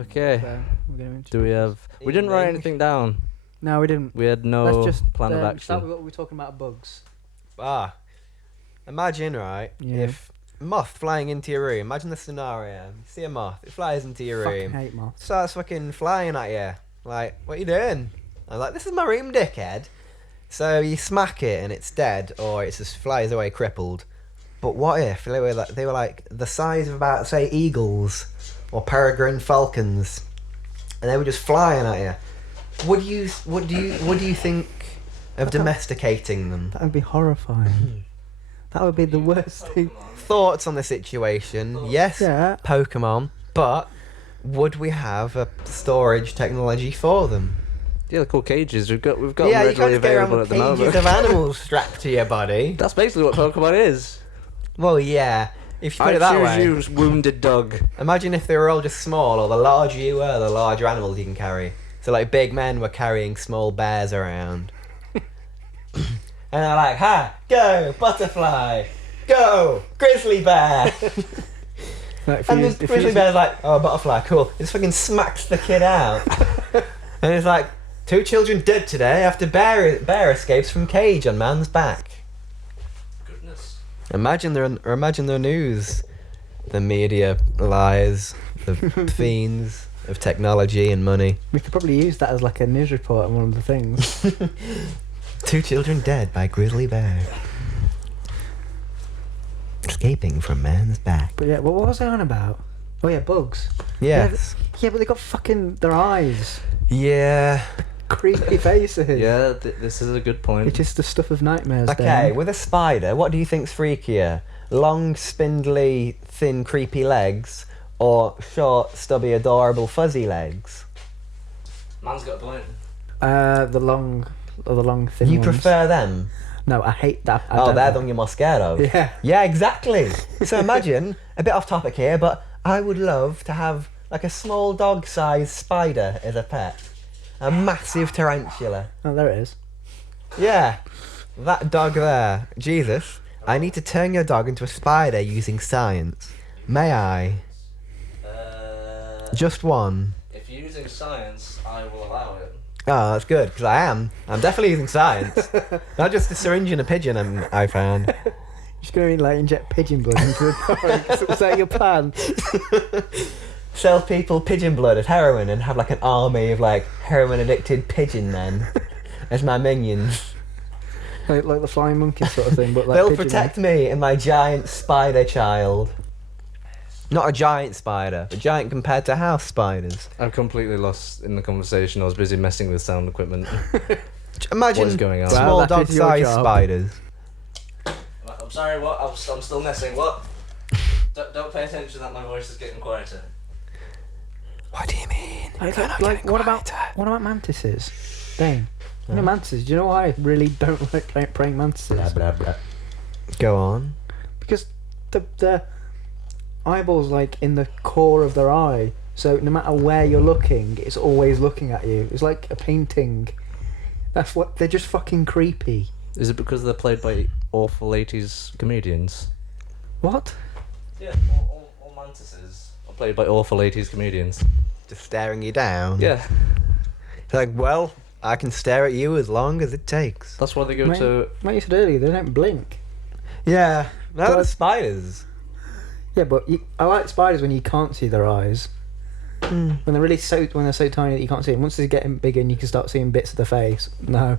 Okay. So we're going to Do we have? We didn't write anything down. No, we didn't. We had no Let's just plan of start action. with what we were talking about bugs. Imagine, right, Yeah. if moth flying into your room. Imagine the scenario. You see a moth, it flies into your Fucking room, hate moths. starts fucking flying at you. Like, what you doing? I'm like, this is my room, dickhead. So you smack it and it's dead, or it just flies away crippled. But what if they were like the size of about, say, eagles or peregrine falcons, and they were just flying at you? What do you think of domesticating them? That would be horrifying. That would be the worst thing. Thoughts on the situation? Yes, Yeah. Pokemon, but would we have a storage technology for them? Yeah, the cool cages. We've got Yeah, them you readily can't go around available with at the cages moment. of animals strapped to your body. That's basically what Pokemon is. Well, yeah, if you put I it that way. choose you, wounded dog. Imagine if they were all just small, or the larger you were, the larger animals you can carry. So, like, big men were carrying small bears around. And they're like, ha, go, butterfly, go, grizzly bear. Like, And the grizzly bear's like, oh, butterfly, cool. It just fucking smacks the kid out. And it's like, 2 children dead today after bear escapes from cage on man's back. Goodness. Imagine the news. The media lies, the fiends of technology and money. We could probably use that as like a news report on one of the things. 2 children dead by grizzly bear. Escaping from man's back. But yeah, what was I on about? Oh yeah, bugs. Yes. Yeah, but they got fucking their eyes, Yeah. creepy faces. Yeah, this is a good point. It's just the stuff of nightmares. Okay, Dane. with a spider, what do you think's freakier? Long, spindly, thin, creepy legs, or short, stubby, adorable, fuzzy legs? Man's got a point. The long thin You ones. prefer them? No, I hate that. They're the one you're more scared of. Yeah. Yeah, exactly. So imagine, a bit off topic here, but I would love to have like a small dog-sized spider as a pet. A massive tarantula. Oh, there it is. Yeah, that dog there. Jesus, I need to turn your dog into a spider using science. May I? Just one. If you're using science, I will allow it. Oh, that's good, because I am. I'm definitely using science. Not just a syringe and a pigeon I found. Just going to like inject pigeon blood into the dog. Is that your plan? Sell people pigeon blood as heroin and have like an army of like heroin addicted pigeon men as my minions. Like the flying monkey sort of thing, but like They'll pigeon protect me and my giant spider child. Not a giant spider, but giant compared to house spiders. I'm completely lost in the conversation. I was busy messing with sound equipment. Imagine What is going on? small Well, that is your dog-sized job. spiders. I'm sorry, what? I'm still messing. What? Don't pay attention that my voice is getting quieter. What do you mean? Like what about mantises? Dang. You know mantises. Do you know why I really don't like praying mantises? Blah, blah. Go on. Because the eyeball's like in the core of their eye, so no matter where you're looking, it's always looking at you. It's like a painting. That's what they're just fucking creepy. Is it because they're played by awful 80s comedians? What? Yeah, all mantises are played by awful 80s comedians. Just staring you down. Yeah, It's like, well, I can stare at you as long as it takes. that's why they go Mate, to. like you said earlier, they don't blink. Yeah. Now But- the spiders. Yeah, but I like spiders when you can't see their eyes. When they're so tiny that you can't see them. Once they're getting bigger and you can start seeing bits of the face. No.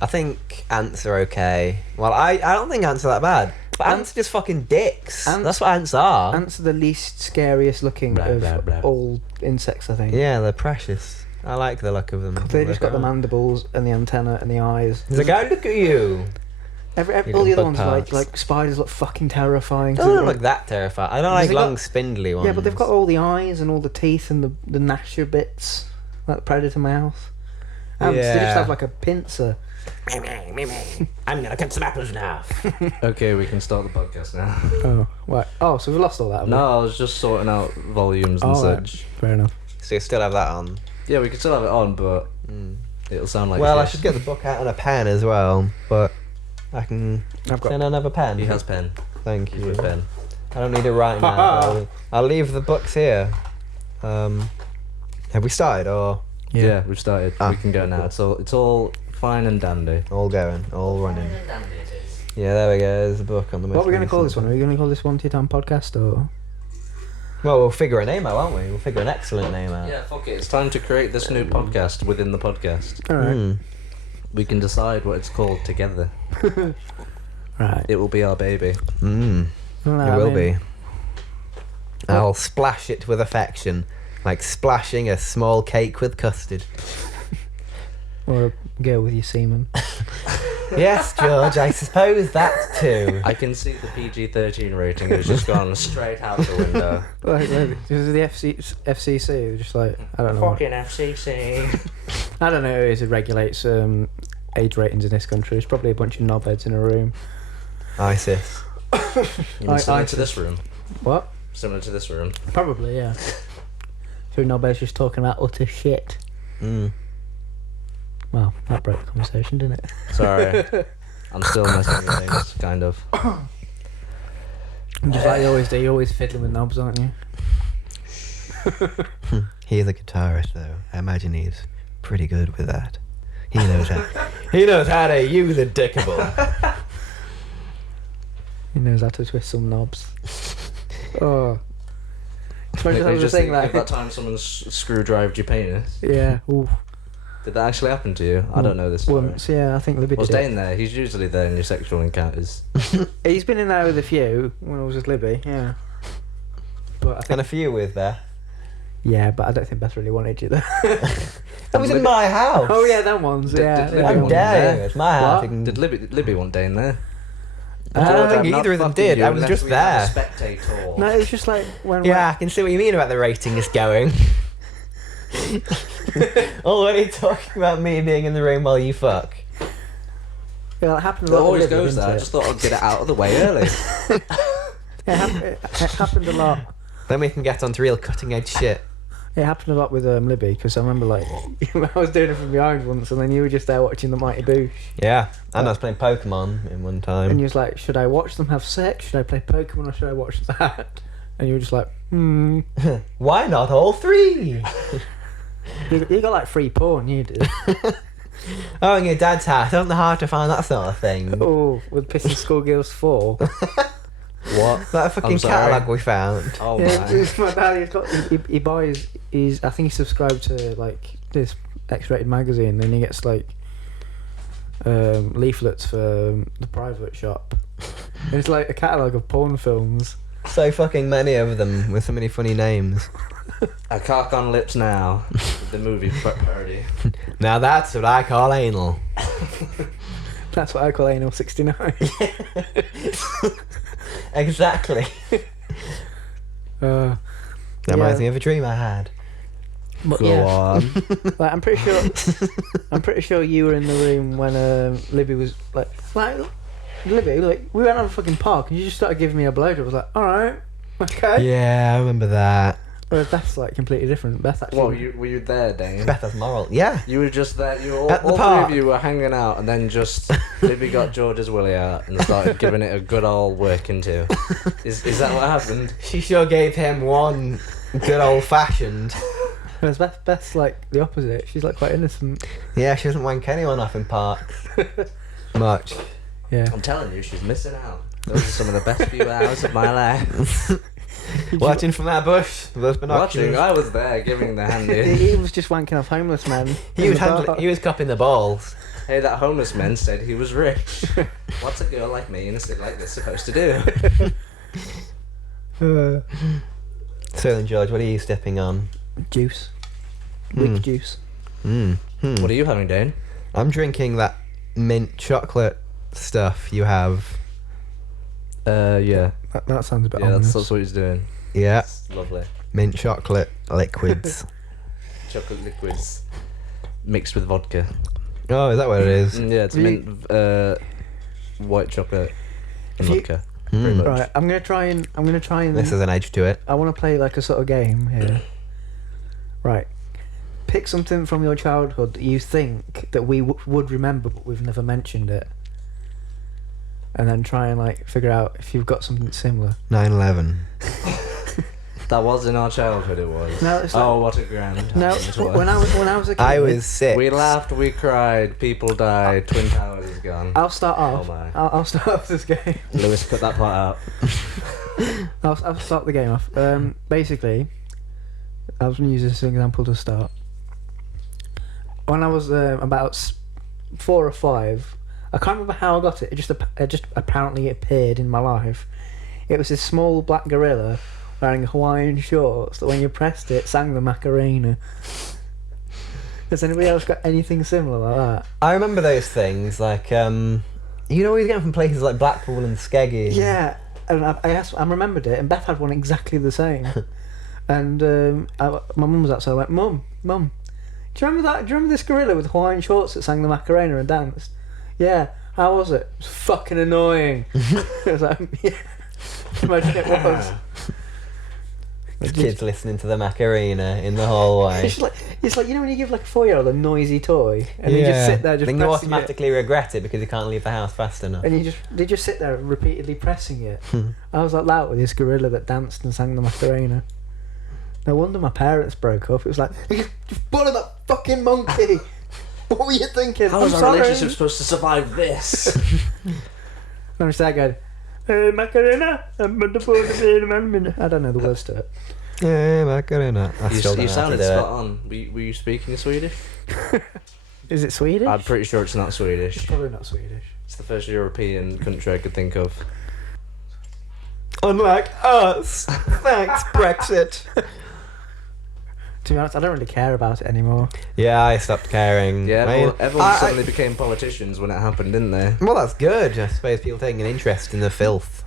I think ants are okay. Well, I don't think ants are that bad. But ants are just fucking dicks. That's what ants are. Ants are the least scariest looking Blah, of blah, blah. all insects, I think. Yeah, they're precious. I like the look of them. They just got the mandibles and the antenna and the eyes. He's like, oh, look at you. All little the other bug ones parts. like spiders look fucking terrifying. They don't look that terrifying. I don't like They got- long, spindly ones. Yeah, but they've got all the eyes and all the teeth and the gnasher bits, like the predator mouth. Ants, they Yeah. just have like a pincer. I'm gonna cut some apples now. Okay, we can start the podcast now. Oh, right. Oh, so we've lost all that. have we? No, I was just sorting out volumes and Oh, right. such. Fair enough. So you still have that on? Yeah, we can still have it on, but it'll sound like. Well, I shit. should get the book out and a pen as well, but I can. I've got- Can I have a pen? He has pen. Thank He's you. with pen. I don't need it right now. I'll leave the books here. Have we started or Yeah, we've started. Ah. We can go now. It's all fine and dandy. all going, all running? Fine and dandy it is. Yeah, there we go. There's a book on the. What are we going to call this recent one? Are we going to call this One Tea Time Podcast or? Well, we'll figure a name out, won't we? We'll figure an excellent name out. Yeah, fuck it. It's time to create this new podcast within the podcast. All right. Hmm. We can decide what it's called together. Right. It will be our baby. Mm. Well, It I will mean, be. I'll splash it with affection, like splashing a small cake with custard. Or a girl with your semen. Yes, George, I suppose that too. I can see the PG-13 rating has just gone straight out the window. Like the FCC, they're just like, I don't know. Fucking FCC. I don't know who it is who regulates age ratings in this country. It's probably a bunch of knobheads in a room. ISIS. You mean similar to this room? What? Similar to this room. Probably, yeah. Two knobheads just talking about utter shit. Mm. Well, that broke the conversation, didn't it? Sorry. I'm still messing with things, kind of. Just like you always do, you're always fiddling with knobs, aren't you? He's a guitarist, though. I imagine he's pretty good with that. He knows how. He knows how to use a dickable. He knows how to twist some knobs. Oh. Imagine You that was a just thing think like... of that time someone screwdrived your penis. Yeah, ooh. Did that actually happen to you? I don't know this story. Once, yeah, I think Libby Was did it. Dain there? He's usually there in your sexual encounters. He's been in there with a few when I was with Libby, yeah. But I think... And a few with there. Yeah, but I don't think Beth really wanted you there. That was in my house. Oh yeah, them ones, yeah. did yeah. Libby How want dare there? you? It's my house. What? You can... Did Libby want Dain there? I don't Uh, think I'm not either of them fucking did. you I was unless just we have a there. spectator. No, it was just like when... Yeah, I can see what you mean about the ratings going. Already talking about me being in the room while you fuck. Yeah, it happened a It lot. always with Libby, goes didn't there. I it? just thought I'd get it out of the way early. It happened a lot. Then we can get on to real cutting edge shit. It happened a lot with Libby because I remember like I was doing it from behind once, and then you were just there watching the Mighty Boosh, Yeah, and I was playing Pokemon in one and time. you was like, "Should I watch them have sex? Should I play Pokemon, or should I watch that?" And you were just like, Why not all three? You got like free porn, you did. Oh, in your dad's house. Isn't it hard to find that sort of thing? Oh, with Pissing Schoolgirls 4. What? That fucking I'm sorry. catalogue we found. Oh Yeah, my. it's my dad. He buys. I think he subscribed to like this X-rated magazine. Then he gets like leaflets for the private shop. And it's like a catalogue of porn films. So fucking many of them with so many funny names. A cock on lips now. The movie parody. Now that's what I call anal. That's what I call anal 69. Exactly. uh, That reminds yeah. me of a dream I had. but Go yeah, on. like, I'm pretty sure you were in the room when Libby was like Libby, like we went on a fucking park and you just started giving me a blowjob. I was like, all right, okay. Yeah, I remember that. Whereas Beth's like completely different. Beth actually. What, were you there, Dain? Beth has moral. Yeah. You were just there. You were At the all park. three of you were hanging out, and then just Libby got George's willy out and started giving it a good old working to. Is that what happened? She sure gave him one good old fashioned. Whereas Beth's like the opposite. She's like quite innocent. Yeah, she doesn't wank anyone off in parks. Much. Yeah. I'm telling you, she's missing out. Those are some of the best few hours of my life. Watching from that bush with those binoculars. Watching, I was there giving the hand in. He was just wanking off homeless men. He was handling, he was cupping the balls. Hey, that homeless man said he was rich. What's a girl like me in a city like this supposed to do? So then, George, what are you stepping on? Juice. Weak juice. What are you having, Dain? I'm drinking that mint chocolate stuff you have. Yeah. That sounds a bit Yeah, ominous. that's what he's doing. Yeah, It's lovely. mint chocolate liquids. Chocolate liquids mixed with vodka. Oh, is that what it is? Yeah, it's Really? mint white chocolate and If you- vodka. Pretty much. Right, I'm gonna try and. This has an edge to it. I want to play like a sort of game here. Right. Pick something from your childhood that you think that we would remember, but we've never mentioned it. And then try and like figure out if you've got something similar. 9/11. That was in our childhood, it was. No, it's like- oh, what a grand No, time it was. when I was a kid, I was 6. We laughed, we cried, people died, Twin Towers is gone. I'll start off. Oh my. I'll start off this game. Lewis, cut that part out. I'll start the game off. Basically, I was going to use this as an example to start. When I was about 4 or 5, I can't remember how I got it. It just apparently appeared in my life. It was this small black gorilla wearing Hawaiian shorts that when you pressed it sang the Macarena. Has anybody else got anything similar like that? I remember those things, like, you'd always get them from places like Blackpool and Skeggy. Yeah, and I remembered it, and Beth had one exactly the same. And my mum was outside. I went, Mum, do you remember that? Do you remember this gorilla with Hawaiian shorts that sang the Macarena and danced? Yeah. How was it? It was fucking annoying. I was like, yeah. Imagine it was. Kids listening to the Macarena in the hallway. It's like you know when you give like a 4-year-old a noisy toy and you just sit there just then you pressing automatically regret it because you can't leave the house fast enough. it, and they just sit there repeatedly pressing it. I was like that with this gorilla that danced and sang the Macarena. No wonder my parents broke up. It was like, just follow that fucking monkey. What were you thinking? How is our relationship supposed to survive this? I'm just that guy. Macarena. I don't know the words to it. Yeah, Macarena. You sounded spot on. Were you speaking Swedish? Is it Swedish? I'm pretty sure it's not Swedish. It's probably not Swedish. It's the first European country I could think of. Unlike us. Thanks, Brexit. To be honest, I don't really care about it anymore. Yeah, I stopped caring. Yeah, I mean, everyone suddenly became politicians when it happened, didn't they? well, that's good. I suppose people taking an interest in the filth.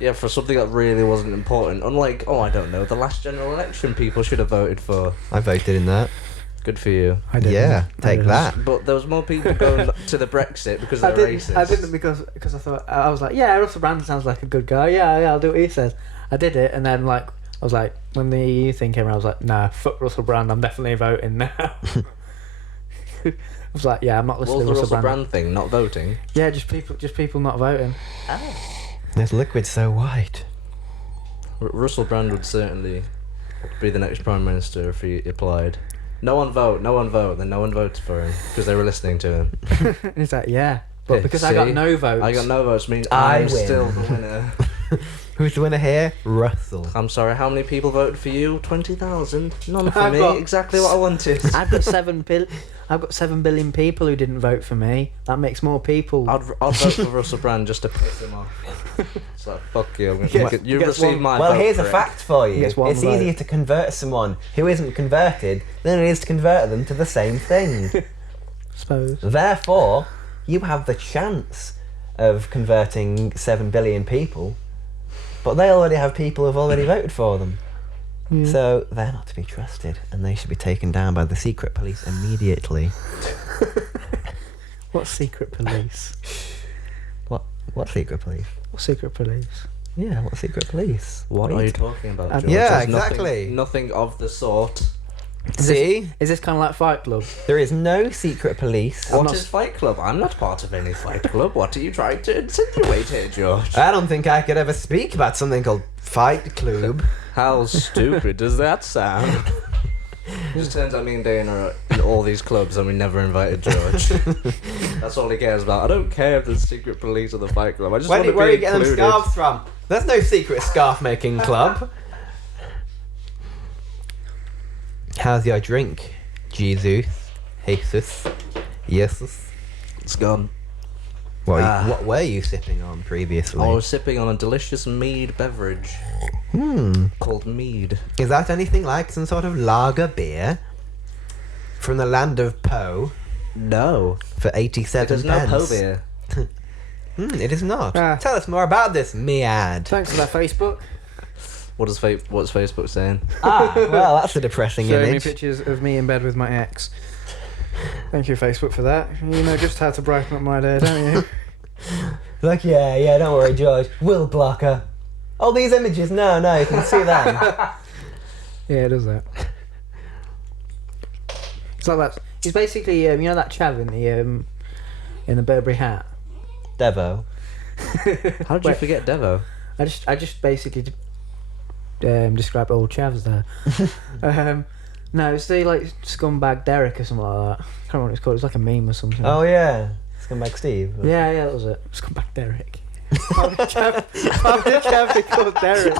Yeah, for something that really wasn't important. Unlike, I don't know, the last general election people should have voted for. I voted in that. Good for you. I didn't. Yeah, take that. But there was more people going to the Brexit because they're racist. I didn't because I thought I was like, yeah, Russell Brand sounds like a good guy. Yeah, I'll do what he says. I did it, and then like I was like, when the EU thing came around, I was like, nah, fuck Russell Brand. I'm definitely voting now. I was like, yeah, I'm not listening What to was the Russell Russell Brand. Brand thing? Not voting? Yeah, just people not voting. This liquid's so white. Russell Brand would certainly be the next Prime Minister if he applied. No one vote, then no one voted for him because they were listening to him. And he's like, yeah, but Yeah, because I got see? no votes. I got no votes means I I'm win. still the winner. Who's the winner here? Russell. I'm sorry, how many people voted for you? 20,000? None for I've me, got- exactly what I wanted. I've got 7 billion people who didn't vote for me. That makes more people. I'd vote for Russell Brand just to piss him off. It's like, fuck you, I'm He gonna, gets- you he gets received one- my Well, vote here's for a it. fact for He you. gets one It's vote. easier to convert someone who isn't converted than it is to convert them to the same thing. suppose. Therefore, you have the chance of converting 7 billion people, but they already have people who've already voted for them. Yeah. So they're not to be trusted, and they should be taken down by the secret police immediately. What secret police? What secret police? What secret police? Yeah, what secret police? What are you talking about, George? Yeah, There's exactly. Nothing of the sort. See? Is this kind of like Fight Club? There is no secret police. What is Fight Club? I'm not part of any Fight Club. What are you trying to insinuate here, George? I don't think I could ever speak about something called Fight Club. How stupid does that sound? It just turns out me and Dain are in all these clubs and we never invited George. That's all he cares about. I don't care if there's secret police or the Fight Club. I just want to be Where are you getting them included. scarves from? There's no secret scarf making club. How's your drink? Jesus. Jesus. It's gone. What were you sipping on previously? I was sipping on a delicious mead beverage called mead. Is that anything like some sort of lager beer from the land of Poe No. for 87 There's no pence? Po beer. It is not. Ah. Tell us more about this, Mead. Thanks for that, Facebook. What's Facebook saying? Well, that's a depressing Showing me image. pictures of me in bed with my ex. Thank you, Facebook, for that. You know just how to brighten up my day, don't you? Like, yeah, don't worry, George. We'll block her. All these images, no, you can see them. Yeah, it does that. It's like that. He's basically, you know that chav in the Burberry hat. Devo. How did you Wait. forget Devo? I just basically describe old chavs there. No, it's the like scumbag Derek or something like that. I can't remember what it's called. It's like a meme or something. Oh yeah, Scumbag Steve. Yeah, that was it. Scumbag Derek. How did chav be called Derek?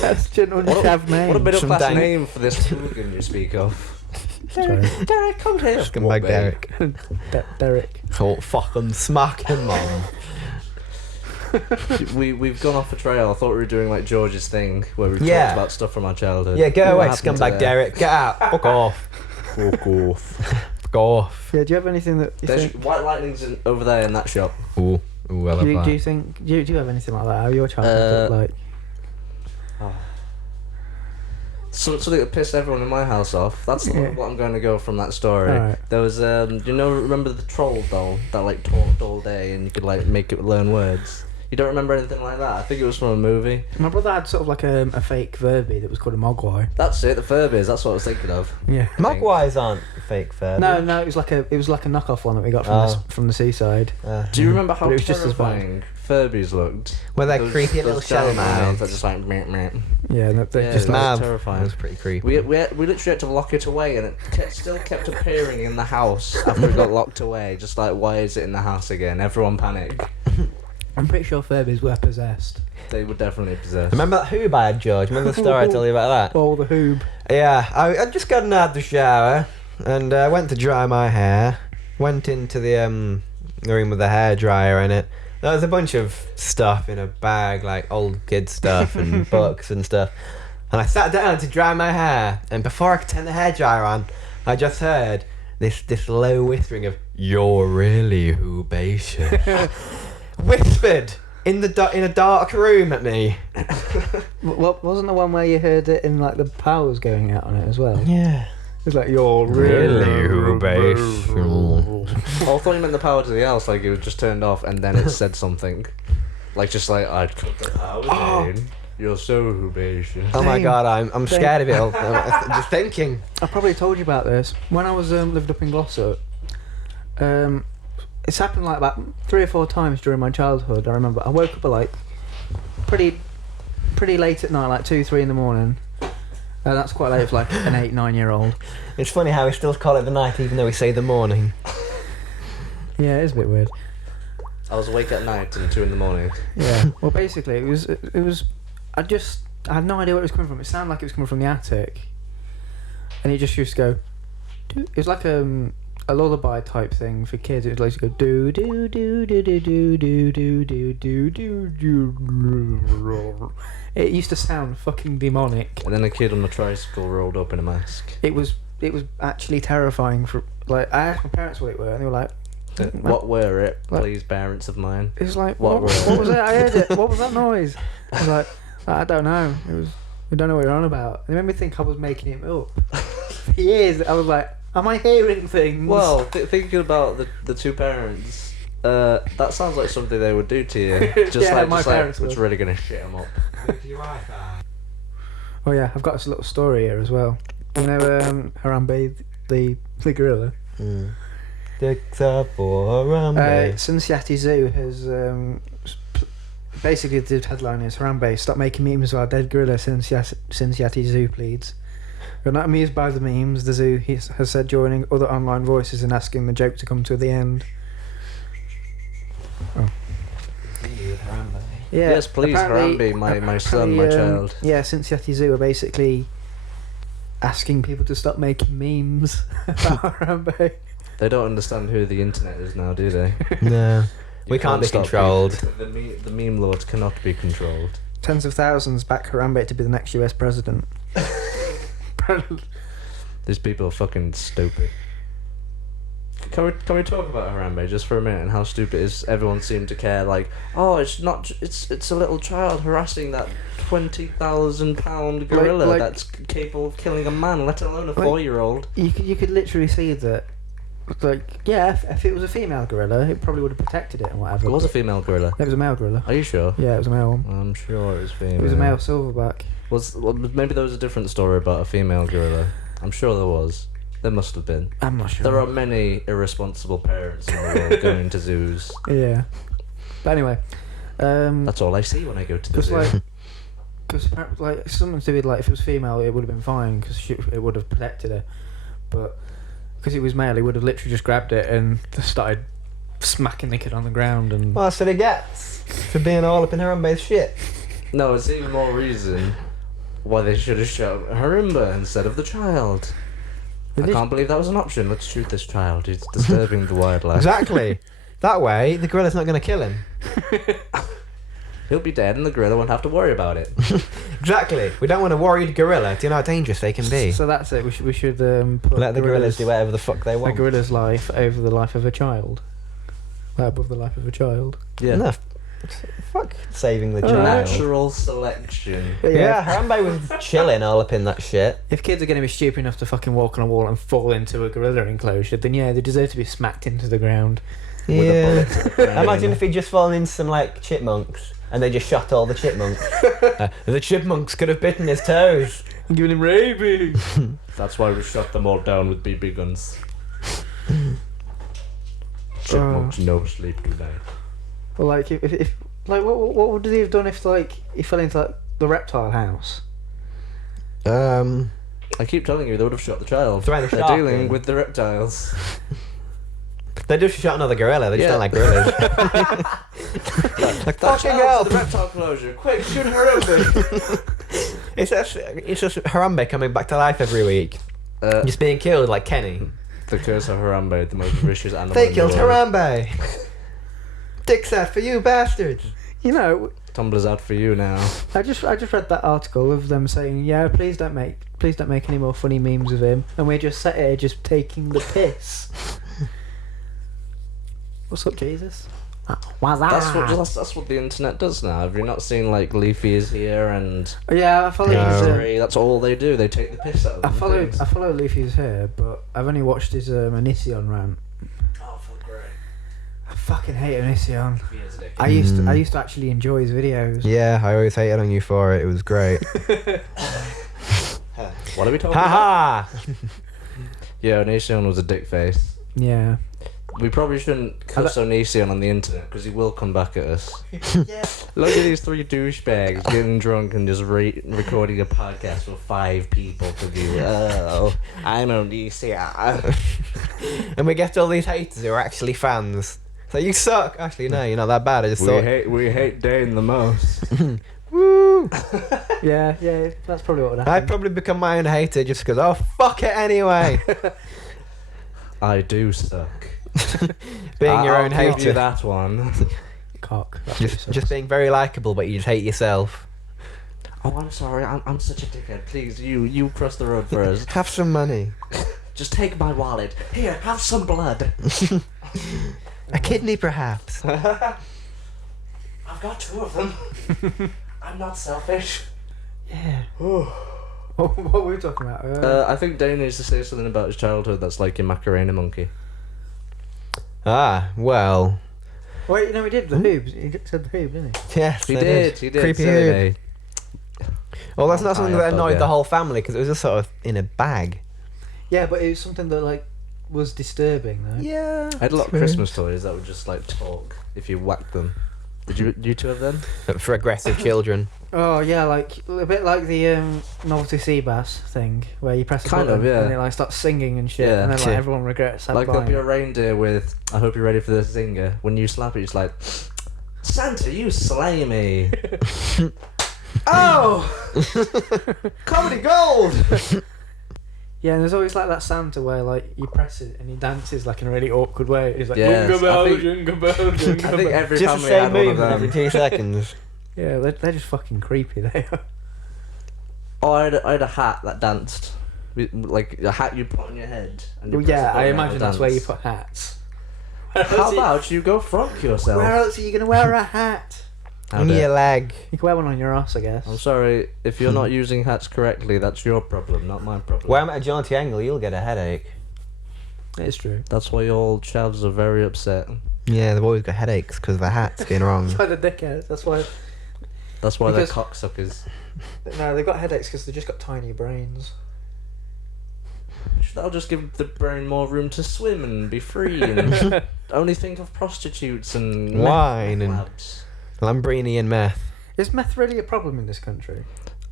That's genuine chav name. What a middle Some class dang- name for this hooligan you speak of. Sorry. Derek, come here. Scumbag Derek. Derek. Oh, fucking smack him, man. We've gone off the trail. I thought we were doing like George's thing where we Yeah. talked about stuff from our childhood. Yeah, go What away, happened to Scumbag that? Derek. Get out. Fuck off. Fuck off. Fuck off. Yeah, do you have anything that you There's think? White Lightning's over there in that shop. Ooh, I love Do you that. think? Do you have anything like that? How your childhood looked like? Something that pissed everyone in my house off. That's Yeah. what I'm going to go from that story. Alright. There was, remember the troll doll that like talked all day and you could like make it learn words? You don't remember anything like that? I think it was from a movie. My brother had sort of like a fake Furby that was called a Mogwai. That's it, the Furbies. That's what I was thinking of. Yeah. Mogwais aren't fake fair. No, it was like a knockoff one that we got from the seaside. Do you remember how But it was just as bad. terrifying Furbies looked? With their Those- creepy those little shell giant mouths mouths. that just like meh, meh. Yeah, they Yeah, just it was like, terrifying. That was pretty creepy. We literally had to lock it away, and it still kept appearing in the house after it got locked away. Just like, why is it in the house again? Everyone panicked. I'm pretty sure Furbies were possessed. They were definitely possessed. Remember that hoob I had, George? Remember the story I told you about that? Oh, the hoob. Yeah, I just gotten out of the shower and went to dry my hair. Went into the room with the hairdryer in it. There was a bunch of stuff in a bag, like old kid stuff and books and stuff. And I sat down to dry my hair, and before I could turn the hairdryer on, I just heard this low whispering of "You're really hoobacious," whispered in a dark room at me. What wasn't the one where you heard it in like the power was going out on it as well? Yeah. It's like you're Really hoobacious. Oh, I thought you meant the power to the house, like it was just turned off and then it said something. Like just like, I'd cut the power down. You're so hoobacious. Oh my Dang. god, I'm scared of it all. Just thinking. I probably told you about this when I was lived up in Glossop. It's happened like about 3 or 4 times during my childhood. I remember I woke up at like pretty late at night, like 2, 3 in the morning. That's quite late for like an 8, 9-year-old. It's funny how we still call it the night even though we say the morning. Yeah, it is a bit weird. I was awake at night until 2 in the morning. Yeah. Well, basically, it was. I had no idea where it was coming from. It sounded like it was coming from the attic, and it just used to go. Doo. It was like a lullaby type thing for kids. It was like to go do do do do do do do do do do do. It used to sound fucking demonic. And then a kid on a tricycle rolled up in a mask. It was actually terrifying. For like, I asked my parents what it were, and they were like, What were it, What? please, parents of mine? it was like, What what were- was it? I heard it. What was that noise? I was like, I don't know. It was. I don't know what you're on about. It made me think I was making it up. For years, I was like, am I hearing things? Well, thinking about the two parents, that sounds like something they would do to you. Just Yeah, like, my just like, parents it's would. really gonna shit them up. Oh yeah, I've got this little story here as well. You know, Harambe, the gorilla. Dicks up for Harambe. Cincinnati Zoo has basically the headline is Harambe, stop making memes about dead gorilla. Cincinnati Zoo pleads. We're not amused by the memes. The zoo has said, joining other online voices and asking the joke to come to the end. Yeah, Yes, please, apparently- Harambe, my son, my apparently, child. Yeah, Cincinnati Zoo are basically asking people to stop making memes about Harambe. They don't understand who the internet is now, do they? No. You We can't be stop controlled. The meme lords cannot be controlled. Tens of thousands back Harambe to be the next US president. These people are fucking stupid. Can we talk about Harambe just for a minute and how stupid it is? Everyone seemed to care. Like, oh, it's a little child harassing that 20,000 pound gorilla Like- that's capable of killing a man, let alone a Like- 4-year-old. You could literally see that. Like, yeah, if it was a female gorilla, it probably would have protected it and whatever. It was a female gorilla. It was a male gorilla. Are you sure? Yeah, it was a male one. I'm sure it was female. It was a male silverback. Well, maybe there was a different story about a female gorilla. I'm sure there was. There must have been. I'm not sure. There are many irresponsible parents in the world going to zoos. Yeah. But anyway, That's all I see when I go to the just zoo. like, Because like something to do with like if it was female, it would have been fine because it would have protected her. But because it was male, he would have literally just grabbed it and started smacking the kid on the ground. And Well, that's what he gets for being all up in Harambe's shit. No, it's even more reason why they should have shot Harimba instead of the child. I can't believe that was an option. Let's shoot this child. He's disturbing the wildlife. Exactly. That way, the gorilla's not going to kill him. He'll be dead and the gorilla won't have to worry about it. Exactly. We don't want a worried gorilla. Do you know how dangerous they can be? So that's it. We should put Let the gorillas do whatever the fuck they a want. gorilla's life over the life of a child. Above the life of a child. Yeah. No, fuck saving the Oh, child. Natural selection. But Yeah, Harambe was chilling all up in that shit. If kids are going to be stupid enough to fucking walk on a wall and fall into a gorilla enclosure, then yeah, they deserve to be smacked into the ground. With a bullet to the brain. Imagine if he'd just fallen into some like chipmunks and they just shot all the chipmunks. The chipmunks could have bitten his toes. And giving him rabies. That's why we shot them all down with BB guns. Chipmunks no sleep tonight. Well, like if like what would he have done if like he fell into like the reptile house? I keep telling you, they would have shot the child. Throw the They're shark dealing in. with the reptiles. They just shot another gorilla. They just don't like gorillas. Like fucking hell. The reptile closure. Quick, shoot Harambe. It's just Harambe coming back to life every week. Just being killed like Kenny. The curse of Harambe, the most vicious animal. They in killed the world. Harambe. Dick set for you bastards. You know, Tumblr's out for you now. I just read that article of them saying, yeah, please don't make any more funny memes of him, and we're just sat here just taking the piss. What's up, Jesus? What's that? That's what the internet does now. Have you not seen like Leafy is here and Yeah, I follow. Three? That's all they do. They take the piss out of them. I follow Leafy's hair, but I've only watched his Onision rant. Oh, fuck great. I fucking hate Onision. He is a dick. I used to actually enjoy his videos. Yeah, I always hated on you for it. It was great. What are we talking about? Ha ha! Yeah, Onision was a dick face. Yeah. We probably shouldn't cuss Onision on the internet because he will come back at us. Yeah. Look at these three douchebags getting drunk and just recording a podcast for 5 people to view. Oh, I'm Onision. And we get all these haters who are actually fans. So you suck. Actually, no, you're not that bad. I just thought. We hate Dain the most. Woo! Yeah, that's probably what would happen. I'd probably become my own hater just because, oh, fuck it anyway. I do suck. Being your I'll own give you hater. that one. Cock. That's what he Just says. being very likable, but you just hate yourself. Oh, I'm sorry. I'm such a dickhead. Please, you cross the road first. Have some money. Just take my wallet. Here, have some blood. A kidney, perhaps. I've got 2 of them. I'm not selfish. Yeah. What were we talking about? I think Dain needs to say something about his childhood that's like a Macarena monkey. Ah, well. Wait, you know, he did the hoobs. He said the hoob, didn't he? Yes, He I did. Creepy silly. Well, that's not something I that have annoyed dog, the yeah. whole family because it was just sort of in a bag. Yeah, but it was something that like was disturbing though. Yeah. I had a lot of Christmas toys that would just like talk if you whacked them. Did you 2 have them? For aggressive children. Oh yeah, like a bit like the novelty sea bass thing, where you press a Kind of, button yeah. and it like starts singing and shit, Yeah. and then like Yeah. everyone regrets Like there'll buying be a it. reindeer with I hope you're ready for this zinger. When you slap it, it's like Santa, you slay me. Oh, comedy gold. Yeah, and there's always like that Santa where like you press it and he dances like in a really awkward way. He's like Yes, jingle bell, I think- jingle bell, jingle I bell. think every Just the family same had one of movement every them. 2 seconds. Yeah, they're just fucking creepy. They are. Oh, I had a hat that danced. Like a hat you put on your head. And you Well, press yeah, a button I and imagine it'll that's where you dance. put hats. How about you go front yourself? Where else are you gonna wear a hat? How On dare. your leg. You can wear one on your ass, I guess. I'm sorry, if you're not using hats correctly, that's your problem, not my problem. Wear them at a jaunty angle, you'll get a headache. It's true. That's why all chavs are very upset. Yeah, they've always got headaches because their hat's been wrong. That's why they're dickheads. That's why. That's why they're Because- cocksuckers. No, they've got headaches because they've just got tiny brains. That'll just give the brain more room to swim and be free and only think of prostitutes and Wine meth and labs. Lambrini and meth. Is meth really a problem in this country?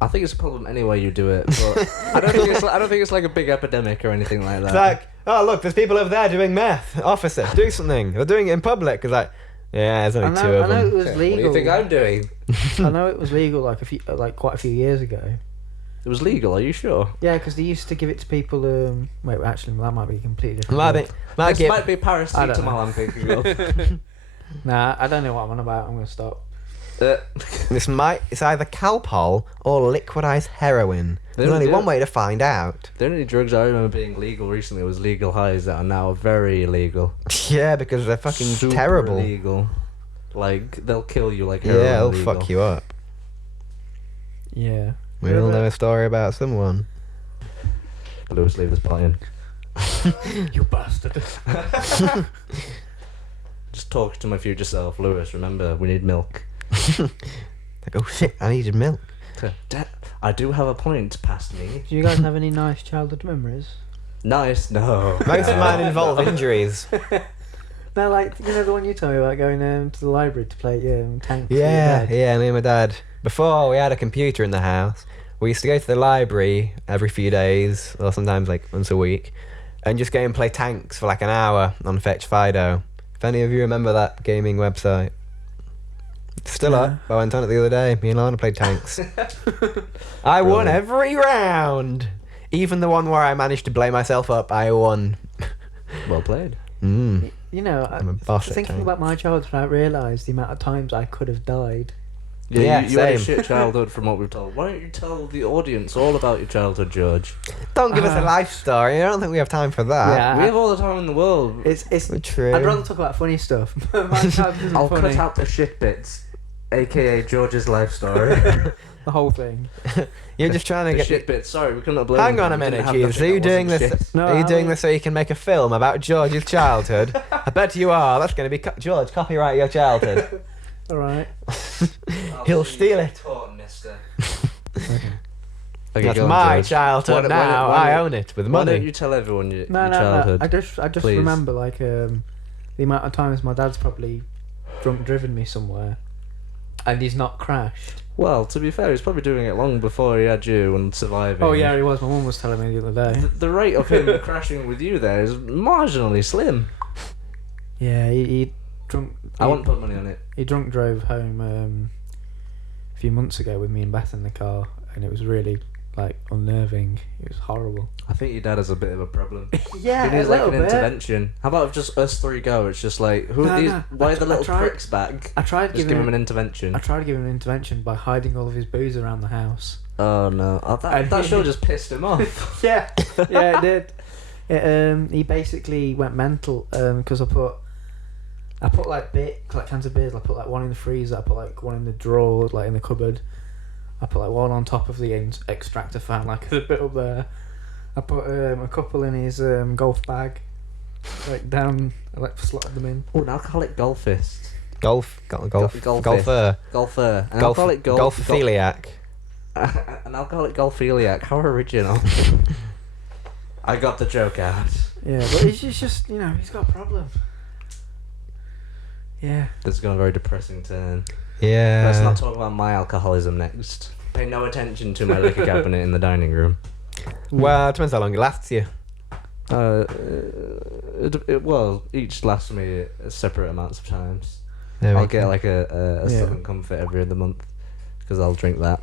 I think it's a problem any way you do it, but I don't think it's like a big epidemic or anything like that. It's like, oh look, there's people over there doing meth. Officer, do something. They're doing it in public. It's like, yeah, there's only two I of know it them. was What legal. do you think I'm doing? I know it was legal quite a few years ago. It was legal, are you sure? Yeah, because they used to give it to people. Wait, actually, that might be completely different. Might This get, might be paracetamol I'm thinking of. Nah, I don't know what I'm on about. I'm gonna stop. it's either Calpol or liquidized heroin. There's only one way to find out. The only drugs I remember being legal recently was legal highs that are now very illegal. Yeah, because they're fucking Super terrible. illegal. Like, they'll kill you like Yeah, heroin they'll illegal. fuck you up. Yeah. We all know a story about someone. Lewis, leave this part in. You bastard. Just talk to my future self. Lewis, remember, we need milk. Like, oh shit, I needed milk. Dad, I do have a point past me. Do you guys have any nice childhood memories? Nice, no. Most of mine involve injuries. No, like the one you told me about going to the library to play tank. Yeah, me and my dad. Before we had a computer in the house, we used to go to the library every few days, or sometimes like once a week, and just go and play tanks for like an hour on Fetch Fido. If any of you remember that gaming website. It's still up. I went on it the other day. Me and Lana played tanks. I won Brilliant. every round. Even the one where I managed to blow myself up, I won. Well played. Mm. You know, I'm a boss at thinking tanks. about my childhood, I realised the amount of times I could have died. Yeah, you had a same. shit childhood from what we've told. Why don't you tell the audience all about your childhood, George? Don't give us a life story. I don't think we have time for that. Yeah, We have all the time in the world. It's. True. I'd rather talk about funny stuff. My childhood isn't I'll funny. cut out the shit bits, aka George's life story. The whole thing. You're just trying to The get. shit bits. Sorry, we couldn't upload. Hang them. on a We didn't minute, have Jesus. nothing Are you that doing wasn't this? shit. No, Are you I- doing this so you can make a film about George's childhood? I bet you are. That's going to be George. Copyright your childhood. All right. He'll steal it. Taught, mister. That's go on, my George. childhood now. I own it with Why don't money. you tell everyone your No. childhood? I just Please. remember the amount of times my dad's probably drunk driven me somewhere, and he's not crashed. Well, to be fair, he's probably doing it long before he had you and surviving. Oh yeah, he was. My mum was telling me the other day. The rate of him crashing with you there is marginally slim. Yeah, he drunk. I won't put money on it. He drunk drove home a few months ago with me and Beth in the car, and it was really unnerving. It was horrible. I think your dad has a bit of a problem. Yeah, He needs a like little an bit. intervention. How about if just us three go? It's just like, who are these? No. Why are the I little tried- pricks back? I tried Just giving give him him. an intervention. I tried to give him an intervention by hiding all of his booze around the house. Oh no, that sure just pissed him off. Yeah, it did. He basically went mental because I put cans of beers. I put one in the freezer. I put one in the drawer, in the cupboard. I put one on top of the extractor fan, a bit up there. I put a couple in his golf bag, down. I slotted them in. Oh, an alcoholic golfist. Golfer. Golfer. An alcoholic Golfophiliac. An alcoholic golfiliac. How original. I got the joke out. Yeah, but he's just he's got a problem. Yeah. This is going a very depressing turn. Yeah. Let's not talk about my alcoholism next. Pay no attention to my liquor cabinet in the dining room. Well, it depends how long it lasts you. Well, each lasts me separate amounts of times. There we I'll go. get a Yeah. Southern Comfort every other month because I'll drink that.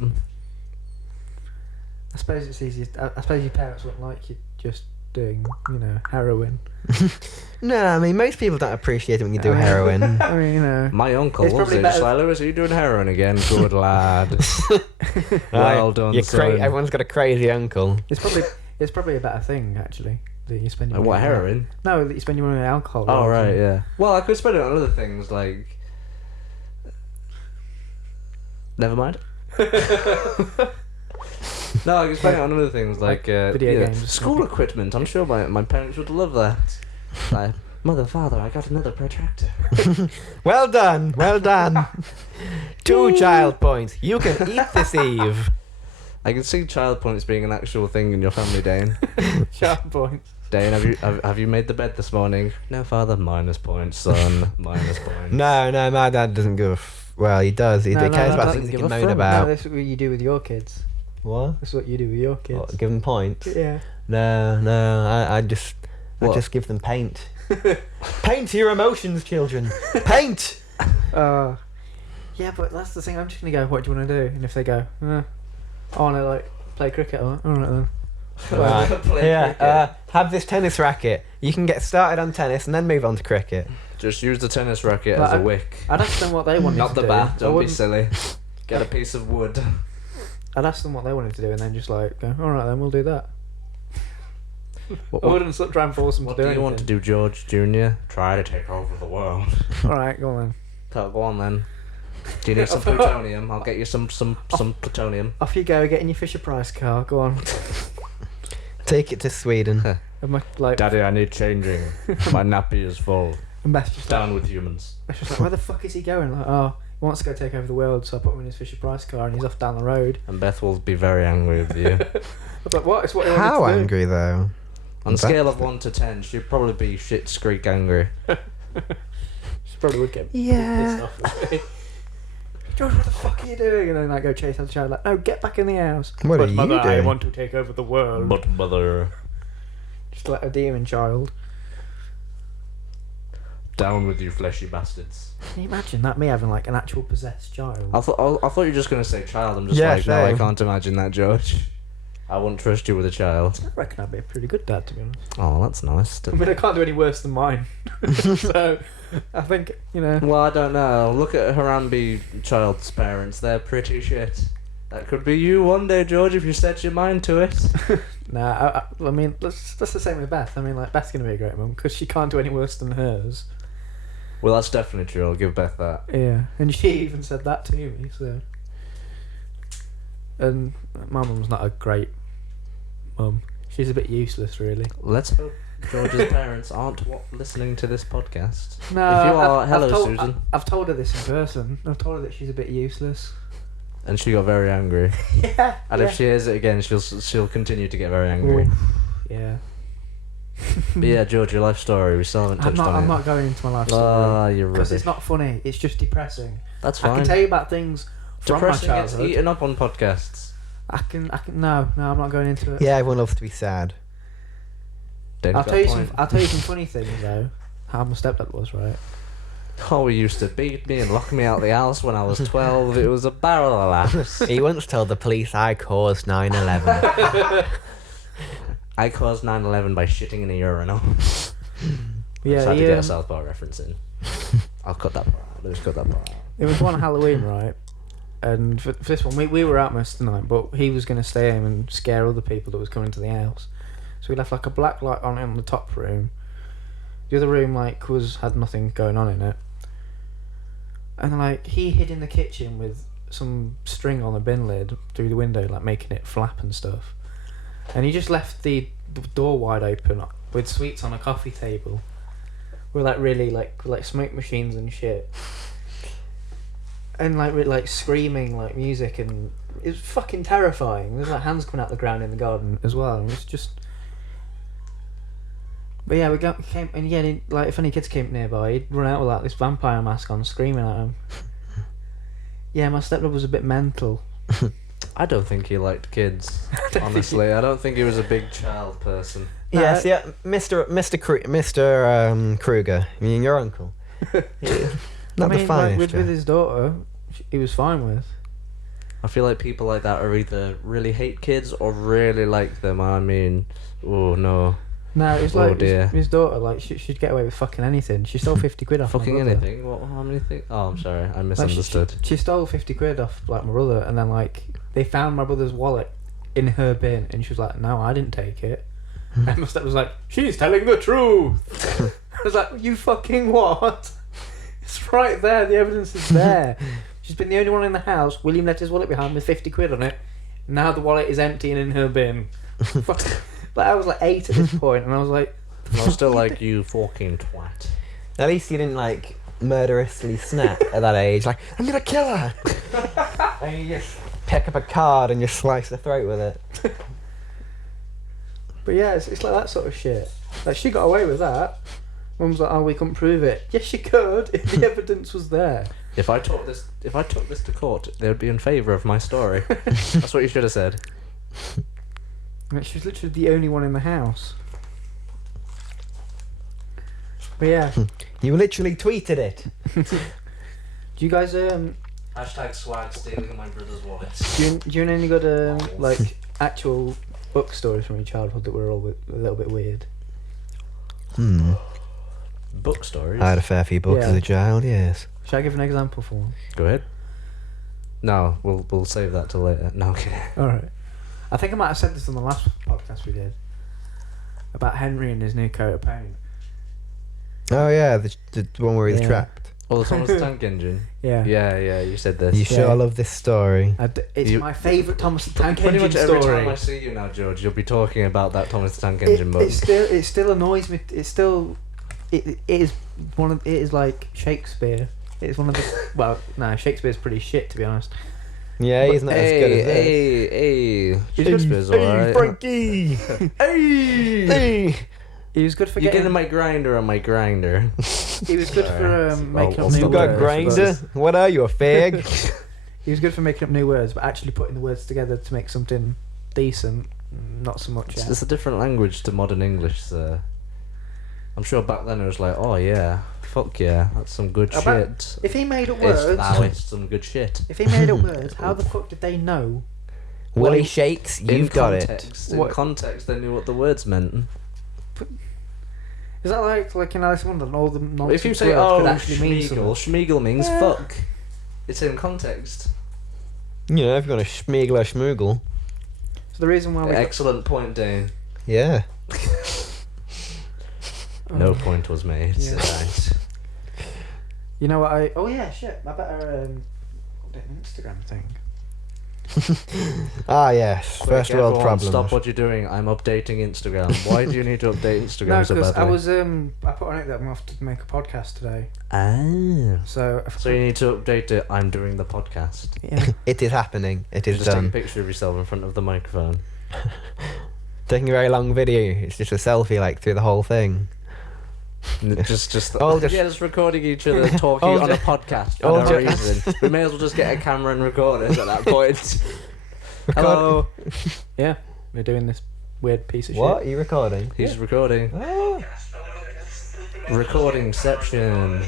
I suppose it's easy. I suppose your parents wouldn't like you just doing, heroin. No, I mean, most people don't appreciate it when you do heroin. I mean, My uncle It's loves probably it. better- Just like, Lewis, are you doing heroin again? Good lad. Well done, You're son. Everyone's got a crazy uncle. it's probably a better thing actually that you spend your Like, what, money on. heroin? No, that you spend your money on alcohol. Oh, rather right, than- yeah. Well, I could spend it on other things, like... Never mind. No, I could spend it on other things, like video games. school equipment. I'm sure my parents would love that. Like, mother, father, I got another protractor. Well done. 2 child points. You can eat this eve. I can see child points being an actual thing in your family, Dane. Sharp points. Dane, have you made the bed this morning? No, father. Minus points, son. Minus points. No, my dad doesn't give a Well, he does. He No, cares no, about no, things he give can a moan fuck. No, about. this is what you do with your kids. What? That's what you do with your kids. What? Give them points? Yeah. No. I just What? give them paint. Paint your emotions, children. Paint. Yeah, but that's the thing. I'm just gonna go. What do you want to do? And if they go, I want to like play cricket. I'm like, all right then. Right. Play Here, cricket. have this tennis racket. You can get started on tennis and then move on to cricket. Just use the tennis racket Like, as a wick. I'd ask them what they wanted Not to the do. bat. I Don't be wouldn't- silly. Get a piece of wood. I'd ask them what they wanted to do, and then just like go, all right then, we'll do that. What, I wouldn't try and force them what to do do you want to do, George Jr.? Try to take over the world. All right, go on then. So, go on then. Do you need some plutonium? I'll get you some plutonium. Off you go, get in your Fisher Price car. Go on. Take it to Sweden. And my, like, Daddy, I need changing. My nappy is full. and Beth's just Down with humans. Beth's just like, where the fuck is he going? Like, he wants to go take over the world, so I put him in his Fisher Price car, and he's off down the road. And Beth will be very angry with you. I was like, what? It's what he wanted How to do. angry though? On a scale of 1 to 10, she'd probably be Shit's Creek angry. She probably would get Yeah. pissed off with me. George, what the fuck are you doing? And then like go chase after the child, like, no, get back in the house. What but are you mother, I doing? want to take over the world. But mother, Just like a demon child. down with you fleshy bastards. Can you imagine that? Me having like an actual possessed child. I thought you were just going to say child. I'm just Yeah, like, no, I same. can't imagine that, George. I wouldn't trust you with a child. I reckon I'd be a pretty good dad, to be honest. Oh, that's nice. I mean, I can't do any worse than mine. So, I think, you know. Well, I don't know. Look at Harambe child's parents. They're pretty shit. That could be you one day, George, if you set your mind to it. Nah, I mean, that's the same with Beth. I mean, like, Beth's going to be a great mum because she can't do any worse than hers. Well, that's definitely true. I'll give Beth that. Yeah, and she even said that to me, so. And my mum's not a great mum. She's a bit useless, really. Let's hope George's parents aren't listening to this podcast. No, If you are, I've hello, told, Susan. I've told her this in person. I've told her that she's a bit useless. And she got very angry. Yeah. And if she hears it again, she'll continue to get very angry. Oof, yeah. But yeah, George, your life story. We still haven't touched on it. I'm not going into my life story. Ah, you're Because rubbish. it's not funny. It's just depressing. That's I fine. can tell you about things from my Depressing gets childhood. eaten up on podcasts. I can. No, I'm not going into it. Yeah, everyone loves to be sad. Dave's I'll got tell a you point. some. I'll tell you some funny things though. How my stepdad was, right? Oh, he used to beat me and lock me out the house when I was 12. It was a barrel of laughs. He once told the police I caused 9/11. I caused 9/11 by shitting in a urinal. Yeah, Tried to he, get a South Park reference in. I'll cut that part out. Let's cut that part out. It was one Halloween, right? And for this one, we were out most of the night, but he was going to stay home and scare other people that was coming to the house. So we left like a black light on in the top room. The other room like had nothing going on in it. And like he hid in the kitchen with some string on a bin lid through the window, like making it flap and stuff. And he just left the door wide open with sweets on a coffee table, with like really like smoke machines and shit. And like screaming like music, and it was fucking terrifying. There's like hands coming out the ground in the garden as well. And it's just. But yeah, came and yeah, like if any kids came nearby, he'd run out with like this vampire mask on, screaming at them. Yeah, my stepdad was a bit mental. I don't think he liked kids. Honestly, I don't think he was a big child person. Yeah, see, Mr. Kruger, I mean your uncle. Not the finest. with his daughter, he was fine with. I feel like people like that are either really hate kids or really like them. I mean, oh no. No, it was Oh, like dear. his daughter. Like she'd get away with fucking anything. She stole 50 quid off. Fucking my brother. anything? What? How many things? Oh, I'm sorry. I Like, misunderstood. she stole 50 quid off like my brother, and then like they found my brother's wallet in her bin, and she was like, "No, I didn't take it." And my stepdad was like, "She's telling the truth." I was like, "You fucking what?" It's right there. The evidence is there. She's been the only one in the house. William left his wallet behind with 50 quid on it. Now the wallet is empty and in her bin. Fuck. Like I was like 8 at this point, and I was like, I was still like, you fucking twat. At least you didn't like murderously snap at that age. Like, I'm gonna kill her. And you just pick up a card and you slice the throat with it. but yeah, it's like that sort of shit. Like she got away with that. Mum's like, "Oh, we couldn't prove it." Yes, she could if the evidence was there. If I took this to court, they would be in favour of my story. That's what you should have said. She was literally the only one in the house. But yeah, You literally tweeted it. do you guys Hashtag swag stealing my brother's wallet. do you know any good like actual book stories from your childhood that were all a little bit weird? Book stories? I had a fair few books Yeah. as a child, yes. Shall I give an example for one? Go ahead. No, we'll save that till later. No, okay. All right. I think I might have said this on the last podcast we did about Henry and his new coat of paint. Oh yeah, the one where he's Yeah. trapped. Oh, the Thomas the Tank Engine. Yeah. Yeah, you said this. You sure Yeah. love this story. It's You- my favourite Thomas the Tank Pretty Engine much every story. time I see you now, George, you'll be talking about that Thomas the Tank Engine book. It still annoys me. It is like Shakespeare. It's one of the well, no, Shakespeare's pretty shit to be honest. Yeah, he's not as good as this. Hey, Shakespeare's alright. Frankie! Hey! He was good for You're getting. getting my grinder on my grinder. He was good for making I'll up new stop You there. got words. grinder? What are you, a fag? He was good for making up new words, but actually putting the words together to make something decent, not so much. It's a different language to modern English, sir. I'm sure back then it was like, oh yeah, fuck yeah, that's some good I bet- shit. If he made up It's, words, it's some good shit. if he made up words, how the fuck did they know? Willie Shakes, you've got it. In What- context, they knew what the words meant. Is that like in Alice in Wonderland? All the nonsense If you say, words oh, could actually mean Schmeagol, something. Schmeagol means Yeah. fuck. It's in context. You know, if you're gonna schmeagle or schmoogle. So the reason why we Excellent point, Dane. Yeah. No point was made. Yeah. Right. You know what oh yeah, shit. I better update an Instagram thing. Ah, yes. Quick, First world everyone, problems. Stop what you're doing. I'm updating Instagram. Why do you need to update Instagram No, so because badly? I was I put on it that I'm off to make a podcast today. So So you need to update it. I'm doing the podcast. yeah. It is happening. It is Just take a done. picture of yourself in front of the microphone. Taking a very long video. It's just a selfie, like, through the whole thing. just All just- yeah, just recording each other talking All on a ju- podcast all for no ju- reason. We may as well just get a camera and record it at that point. Record- Hello. Yeah. We're doing this weird piece of What? Are shit. you recording? He's recording. Oh. Recordingception.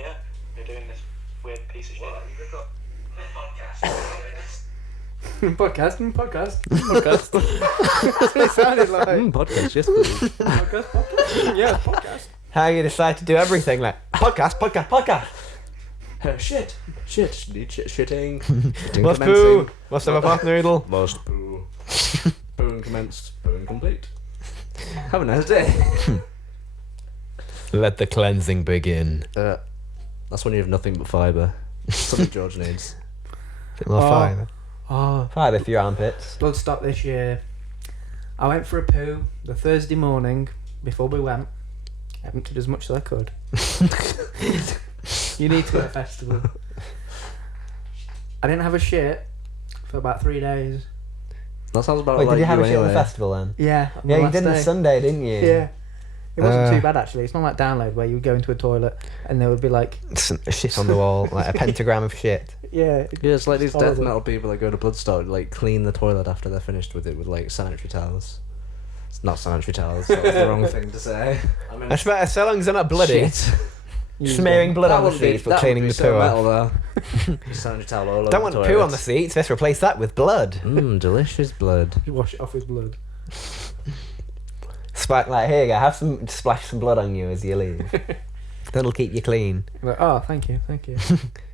Yeah, you're doing this weird piece of shit. podcast. That's what it sounded like. Podcast, yes please. podcast. Yeah, podcast. How you decide to do everything, like, podcast. Shit. Need shitting. Shitting Must commencing. poo. Must have a pot noodle. Must poo. Pooing commenced. Pooing complete. Have a nice day. Let the cleansing begin. That's when you have nothing but fibre. Something George needs. Well, Oh. fine. Oh, Fibre for your armpits. blood stock this year. I went for a poo the Thursday morning before we went. I emptied as much as I could. You need to go to a festival. I didn't have a shit for about 3 days. That sounds about Wait, like did you have a you shit on the anyway. festival then? Yeah. on the Yeah, you last did on day. Sunday, didn't you? Yeah. It wasn't Uh. too bad actually. It's not like Download where you would go into a toilet and there would be like, Shit on the wall, like a pentagram of shit. yeah. Yeah, it's like these death horrible. metal people that go to Bloodstock, like clean the toilet after they're finished with it with like sanitary towels. It's not sanitary towels. That was the wrong thing to say. I mean, That's better, so long as they're not bloody. shit. Smearing blood on the wouldn't be- seats for that cleaning would the be so poo metal, off. though. Sanitary towel all over Don't want the poo on the toilets. seats, let's replace that with blood. Delicious blood. You wash it off with blood. Spike, like, here you go, have some, splash some blood on you as you leave. That'll keep you clean. Like, oh, thank you.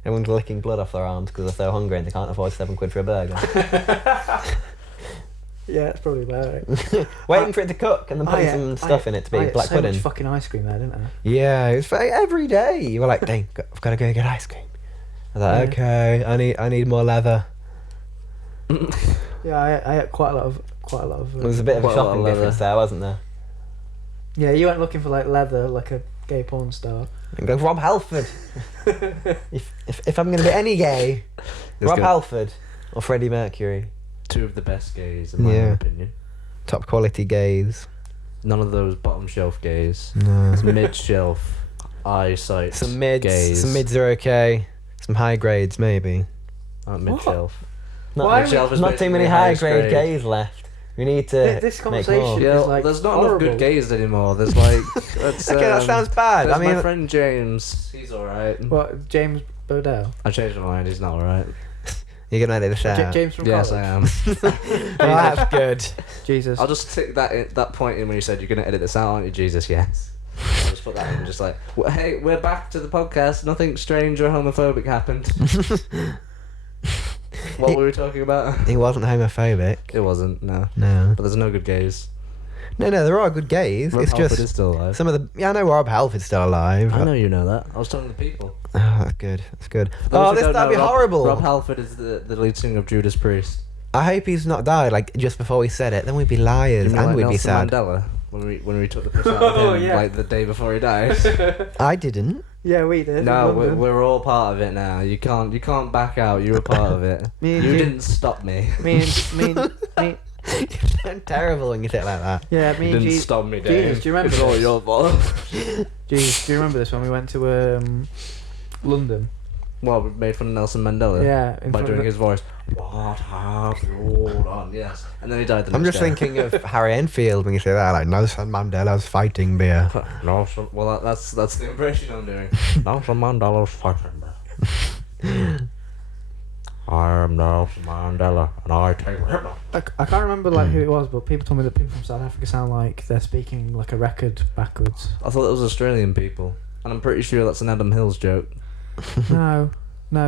Everyone's licking blood off their arms because they're so hungry and they can't afford £7 for a burger. Yeah, that's probably about it. Waiting for it to cook and then putting some stuff in it to be I ate black so pudding. much fucking ice cream there, didn't I? Yeah, it was like every day. You were like, dang, I've got to go get ice cream. I was like, Yeah. okay, I need more leather. Yeah, I ate quite a lot of. There was a bit of a Quite a lot shopping of leather. difference there, wasn't there? Yeah, you went looking for like leather, like a gay porn star. And go, Rob Halford. if I'm going to be any gay, Let's Rob go. Halford or Freddie Mercury. Two of the best gays, in my Yeah. opinion. Top quality gays. None of those bottom shelf gays. No. It's mid shelf. eyesight. Some mids. gaze. Some mids are okay. Some high grades maybe. Mid shelf. Why Mid-shelf is Not too basically many high highest grade grade. gays left. We need to This make conversation- more. Yeah, It's like there's not enough horrible. good gays anymore. There's like that's, Okay, that sounds bad. There's I mean, my friend James. He's alright. What, James Bodell? I changed my mind. He's not alright. you're gonna edit this out. James from Yes, college? I am. Well, that's good. Jesus. I'll just tick that point in when you said you're gonna edit this out, aren't you, Jesus? Yes. I'll just put that in. Just like, hey, we're back to the podcast. Nothing strange or homophobic happened. What were we talking about? He wasn't homophobic. It wasn't. No. No. But there's no good gays. No, there are good gays. Rob it's Halford just is still alive. some of the. Yeah, I know Rob Halford's still alive. I know you know that. I was telling the people. Oh, that's good. That's good. For those who don't that'd be know, horrible. Rob Halford is the lead singer of Judas Priest. I hope he's not died. Like just before we said it, then we'd be liars You mean and like we'd be Nelson sad. Mandela when we took the piss out of Oh, him yeah. like the day before he died. I didn't. Yeah, we did. No, in we're, London. we're all part of it now. You can't back out. You were part of it. Me and You Jim- didn't stop me. Me, You sound terrible when you say it like that. yeah, You me and didn't G. stop me, Jesus, Dave. do you remember It's all this? your fault. Jesus, do you remember this when we went to London? Well, we made fun of Nelson Mandela. Yeah, in By front doing of his voice. What have you done? Yes. And then he died the I'm next just day. thinking of Harry Enfield when you say that. Like Nelson Mandela's fighting beer. Nelson, well, that's the impression I'm doing. Nelson Mandela's fighting beer. I am Nelson Mandela, and I take Hitler. I can't remember who it was, but people told me that people from South Africa sound like they're speaking like a record backwards. I thought it was Australian people, and I'm pretty sure that's an Adam Hills joke. No,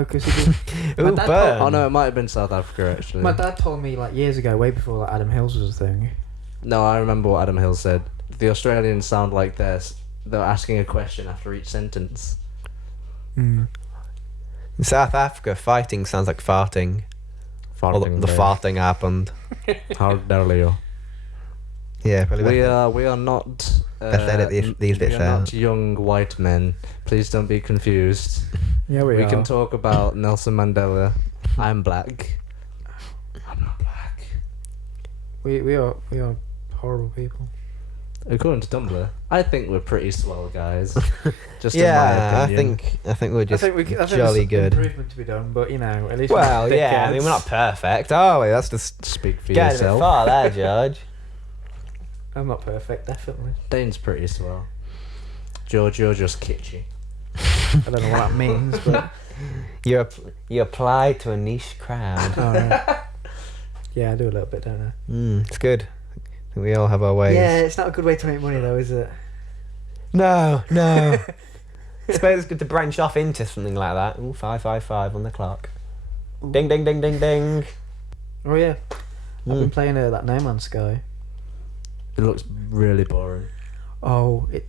because he did. Ooh, dad burn. Oh no, it might have been South Africa actually. My dad told me like years ago, way before like Adam Hills was a thing. No, I remember what Adam Hills said. The Australians sound like they're asking a question after each sentence. Mm. In South Africa, fighting sounds like farting. Or the farting happened. How dare you? Yeah, probably. We are not. Best edit these bits we are not out. young white men. Please don't be confused. Yeah, we are. can talk about Nelson Mandela. I'm black. I'm not black. We are horrible people. According to Tumblr, I think we're pretty swell guys. Just Yeah, in my opinion. I think we're just I think jolly there's good. improvement to be done, but at least. Well, we're not yeah, I mean, we're not dickheads. perfect, are we? That's just Speak for getting a bit yourself. far there, George. I'm not perfect, definitely. Dane's pretty swell. George, you're just kitschy. I don't know what that means, but You apply to a niche crowd. oh, right. Yeah, I do a little bit, don't I? It's good. I think we all have our ways. Yeah, it's not a good way to make money though, is it? No. I suppose it's good to branch off into something like that. Ooh, 5:55 on the clock. Ding, ding, ding, ding, ding. Oh yeah, I've been playing that No Man's Sky. It looks really boring. Oh, it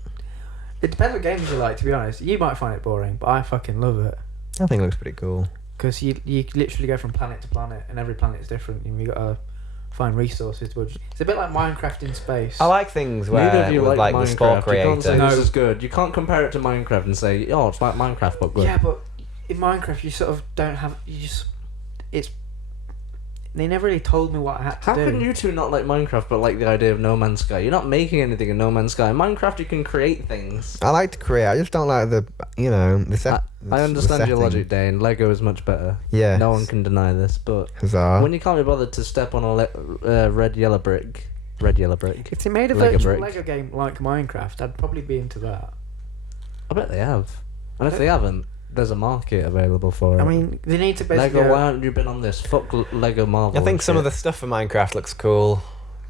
depends what games you like. To be honest, you might find it boring, but I fucking love it I think it looks pretty cool. because you literally go from planet to planet, and every planet's different. And you gotta find resources. It's a bit like Minecraft in space. I like things Neither where of you with, like the sport Minecraft. You can't say creator. this is good. You can't compare it to Minecraft and say, oh, it's like Minecraft but good. Yeah, but in Minecraft, you sort of don't have. It's. They never really told me what I had to How do. can you two not like Minecraft but like the idea of No Man's Sky? You're not making anything in No Man's Sky. In Minecraft, you can create things. I like to create. I just don't like the I understand your setting. logic, Dane. Lego is much better. Yeah. No one can deny this, but Huzzah. when you can't be bothered to step on a red yellow brick. If they made a Lego virtual brick. Lego game like Minecraft, I'd probably be into that. I bet they have. And if they haven't, there's a market available for it. I mean, they need to basically. Lego, why haven't you been on this? Fuck Lego Marvel. I think and some of the shit. stuff for Minecraft looks cool,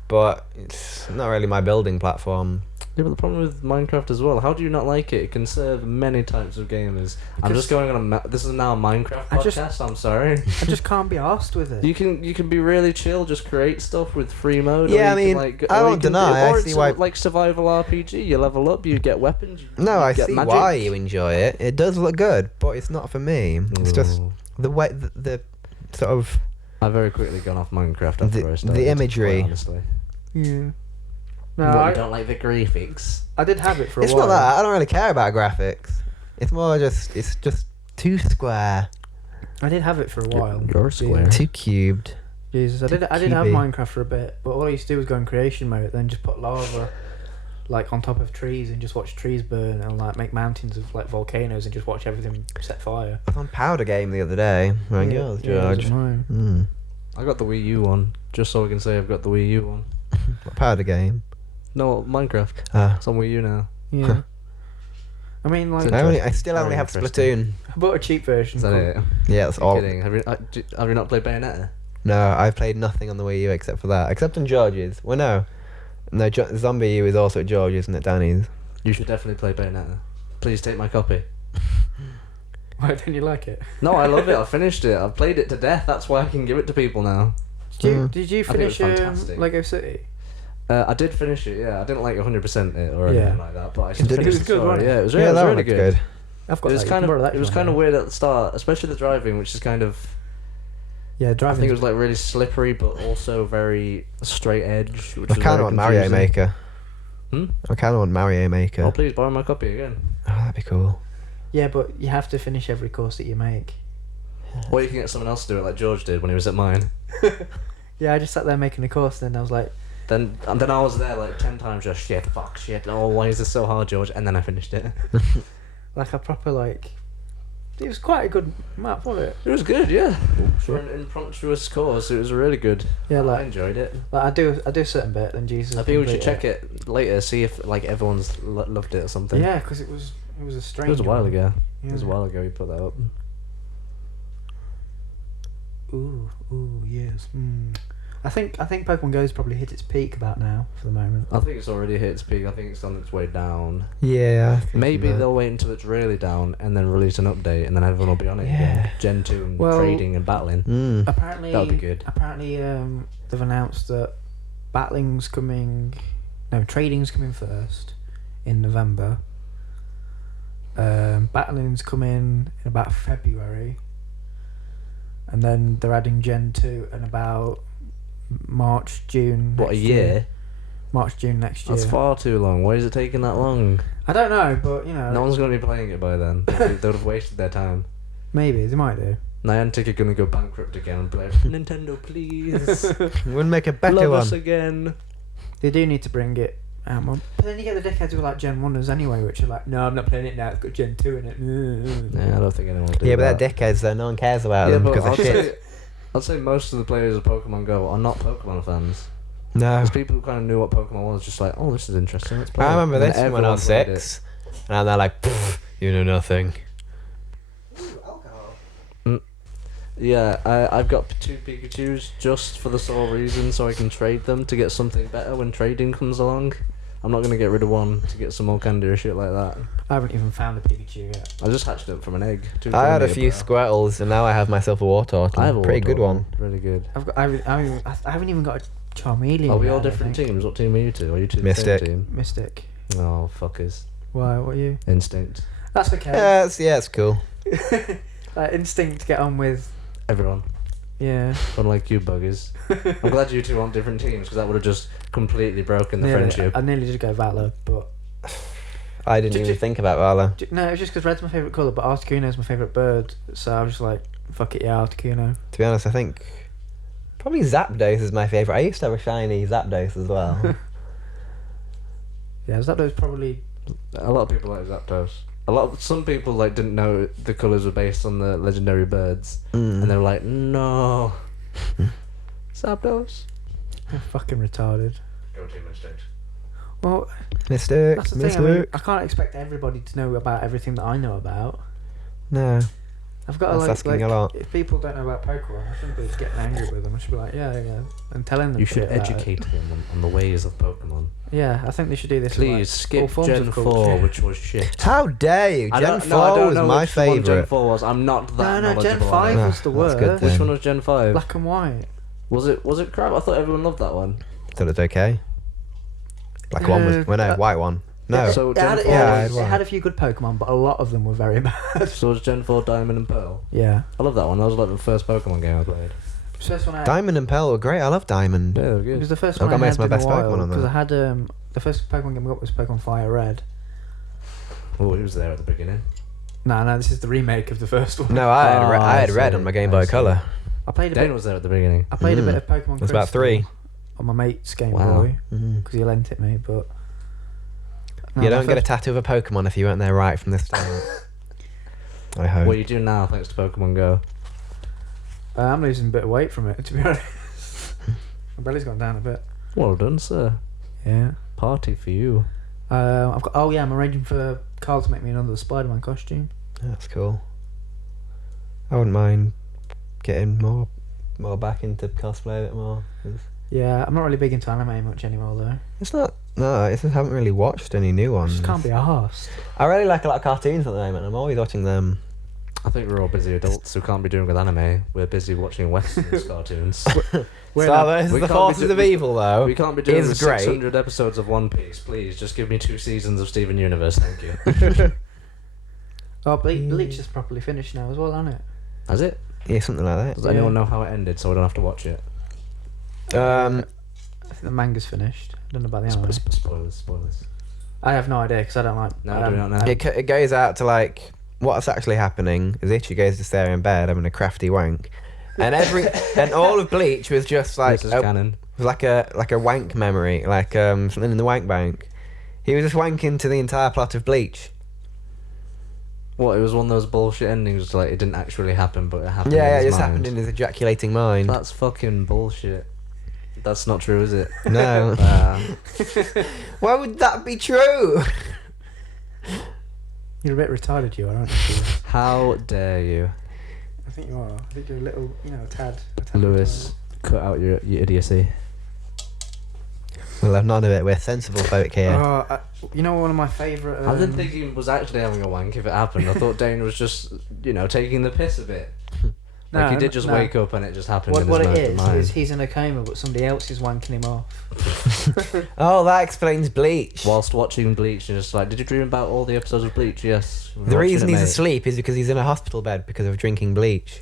but it's not really my building platform. Yeah, but the problem with Minecraft as well, how do you not like it? It can serve many types of gamers. I'm Because- just going on this is now a Minecraft I just- podcast, I'm sorry. I just can't be arsed with it. You can be really chill, just create stuff with free mode. Yeah, or I you can, mean, like, I or you don't can do- deny, I or see it's why- like survival RPG. You level up, you get weapons. You I get see magic. why you enjoy it. It does look good, but it's not for me. It's just Ooh. the way the sort of I've very quickly gone off Minecraft after The- I the started. imagery. quite honestly. Yeah. No, What, you don't like the graphics? I did have it for a it's while. not that I don't really care about graphics. It's more just it's just too square, I did have it for a while. You're square. too cubed. Jesus, I did have cubey. Minecraft for a bit, but all I used to do was go in creation mode, then just put lava like on top of trees and just watch trees burn and like make mountains of like volcanoes and just watch everything set fire. I was on Powder Game the other day. Like, Yeah, yours, yeah, it was George. mine. I got the Wii U one, just so I can say I've got the Wii U one. What Powder Game? No, Minecraft. Ah. It's on Wii U now. Yeah. I mean, like, It's I still Very only have interesting. Splatoon. I bought a cheap version. Is that it? Yeah, that's You're all. kidding. Have you not played Bayonetta? No, I've played nothing on the Wii U except for that. Except on George's. Well, no. No, Zombie U is also at George's and at Danny's. You should definitely play Bayonetta. Please take my copy. Why don't you like it? No, I love it. I finished it. I've played it to death. That's why I can give it to people now. Did you think it was finish fantastic. Lego City? I did finish it, yeah. I didn't like 100% it or Yeah. anything like that, but I still Did it? finished It was the good, story. wasn't it? Yeah, it was, Yeah, it was that one really looked good. good. I've got It was that. kind You can borrow of that it was if you kind of want weird at the start, especially the driving, which is kind of Yeah, I driving. think it was like really slippery, but also very straight edge. Which I was kind of very want Mario confusing. Maker. Hmm? I kind of want Mario Maker. Oh, please borrow my copy again. Oh, that'd be cool. Yeah, but you have to finish every course that you make. Or you can get someone else to do it, like George did when he was at mine. Yeah, I just sat there making a course, and then I was like, Then I was there like 10 times, just shit, fuck, shit. Oh, why is this so hard, George? And then I finished it. like a proper like. It was quite a good map, wasn't it? It was good, yeah. For an impromptu course, it was really good. Yeah, I like enjoyed it. I do a certain bit, then Jesus. I think we should completed check it later, see if like everyone's loved it or something. Yeah, because it was a strange. It was a while one. ago. Yeah. It was a while ago we put that up. Ooh, yes. I think Pokemon Go's probably hit its peak about now for the moment. I think it's already hit its peak. I think it's on its way down. Yeah. Maybe they'll wait until it's really down and then release an update, and then everyone will be on it again. Gen 2 and Well- trading and battling. Mm. Apparently, That would be good. Apparently, they've announced that battling's coming. No, trading's coming first in November. Battling's coming in about February, and then they're adding Gen 2 in about March, June. What, a next year? March, June next year. That's far too long. Why is it taking that long? I don't know, but you know, No one's going to be playing it by then. They would have wasted their time. maybe they might do. Niantic are going to go bankrupt again and be like, Nintendo, please. We'll make a better Love one. us again. They do need to bring it out more. But then you get the dickheads who are like Gen 1ers anyway, which are like, no, I'm not playing it now, it's got Gen 2 in it. Yeah, I don't think anyone will do Yeah, that. but they're dickheads, though. No one cares about Yeah, them but because I'd they're shit. say, I'd say most of the players of Pokemon Go are not Pokemon fans. No. Because people who kind of knew what Pokemon was, just like, oh, this is interesting, let's play I it. remember And then this when I everyone was played 6. And they're like, "Pfft, you know nothing. Yeah, I've got 2 Pikachus just for the sole reason so I can trade them to get something better when trading comes along. I'm not going to get rid of one to get some more candy or shit like that. I haven't even found a Pikachu yet. I just hatched it from an egg. I had a few Squirtles and now I have myself a Wartortle. I have a Pretty good Wartortle. one. Really good. I haven't even got a Charmeleon. Are we yet, all I different think. teams? What team are you two? Are you two the Mystic. same team? Mystic. Oh, fuckers. Why? What are you? Instinct. That's okay. Yeah, it's cool. Instinct to get on with. Everyone. Yeah. Unlike you buggers. I'm glad you two aren't different teams because that would have just completely broken the friendship. I nearly did go Valor, but I didn't Did even you- think about Valor. no, it was just because red's my favourite colour, but Articuno's my favourite bird, so I was just like, fuck it, yeah, Articuno. To be honest, I think probably Zapdos is my favourite. I used to have a shiny Zapdos as well. Yeah, Zapdos probably. A lot of people like Zapdos. Some people like didn't know the colours were based on the legendary birds, and they were like, no, Zapdos. I'm fucking retarded. Go team Instinct. Well, Mystic, that's the Mystic. thing. I mean, I can't expect everybody to know about everything that I know about. No. I've got to That's like, asking a lot. if people don't know about Pokemon, I shouldn't be getting angry with them. I should be like, yeah, and telling them. You should shit about it. educate them on the ways of Pokemon. Yeah, I think they should do this. with, Please like, all skip forms Gen of 4, culture. which was shit. How dare you? I Gen don't 4 know was my which one Gen favourite. 4 was. I'm not that No, Gen knowledgeable 5 on it. was the That's worst. good then. Which one was Gen 5? Black and white. Was it crap? I thought everyone loved that one. Thought it's okay. Black one was. Well, no, white one. No. So It had, Gen 4 it, had, Yeah, it it had a few good Pokemon, but a lot of them were very bad. So was Gen 4 Diamond and Pearl? Yeah. I love that one. That was like the first Pokemon game I played. First one I Diamond and Pearl were great. I love Diamond. Yeah, they were it good. was the first I've one got I most had of my in a best while Pokemon on because there. I had the first Pokemon game I got was Pokemon Fire Red. Oh, he was there at the beginning. No, this is the remake of the first one. No, I had I red see, on my Game I Boy see. Color. I played a Dane bit. was there at the beginning. I played a bit Mm. of Pokemon. It was about Crystal 3. on my mate's Game Wow. Boy Mm. because he lent it me, but No, you my don't get a first- tattoo of a Pokemon if you weren't there right from the start. I hope. What are you doing now thanks to Pokemon Go? I'm losing a bit of weight from it, to be honest. My belly's gone down a bit. Well done, sir. Yeah. Party for you. I've got. Oh yeah, I'm arranging for Carl to make me another Spider-Man costume. That's cool. I wouldn't mind getting more back into cosplay a bit more. 'Cause Yeah, I'm not really big into anime much anymore though. it's not. No, I just haven't really watched any new I ones. just can't be arsed. I really like a lot of cartoons at the moment. I'm always watching them. I think we're all busy adults who can't be doing with anime. We're busy watching Westerns cartoons. Star Wars, we the can't be Forces do- of Evil, though. We can't be doing is with great. 600 episodes of One Piece. Please, just give me 2 seasons of Steven Universe, thank you. Oh, Bleach is properly finished now as well, isn't it? Has it? Yeah, something like that. Does anyone know how it ended so I don't have to watch it? I think the manga's finished. I don't know about the anime. Spoilers. I have no idea because I don't like. No, I do don't- not know. It goes out to like what's actually happening is Ichigo's just there in bed having a crafty wank, and and all of Bleach was just like This is canon. was like a wank memory, like something in the wank bank. He was just wanking to the entire plot of Bleach. What, it was one of those bullshit endings, like it didn't actually happen, but it happened in Yeah, his it just mind. happened in his ejaculating mind. That's fucking bullshit. That's not true, is it? No. Why would that be true? You're a bit retarded, you are, aren't you? How dare you, I think you are. I think you're a little, a tad. Lewis? Cut out your idiocy. Well, have none of it. We're sensible folk here. Oh, one of my favourite. I didn't think he was actually having a wank if it happened. I thought Dain was just, taking the piss a bit. Like he did just wake up and it just happened in What his it mind. is he's in a coma, but somebody else is wanking him off. Oh, that explains Bleach. Whilst watching Bleach, and just like, did you dream about all the episodes of Bleach? Yes. We're The watching reason it, he's mate. asleep is because he's in a hospital bed because of drinking bleach.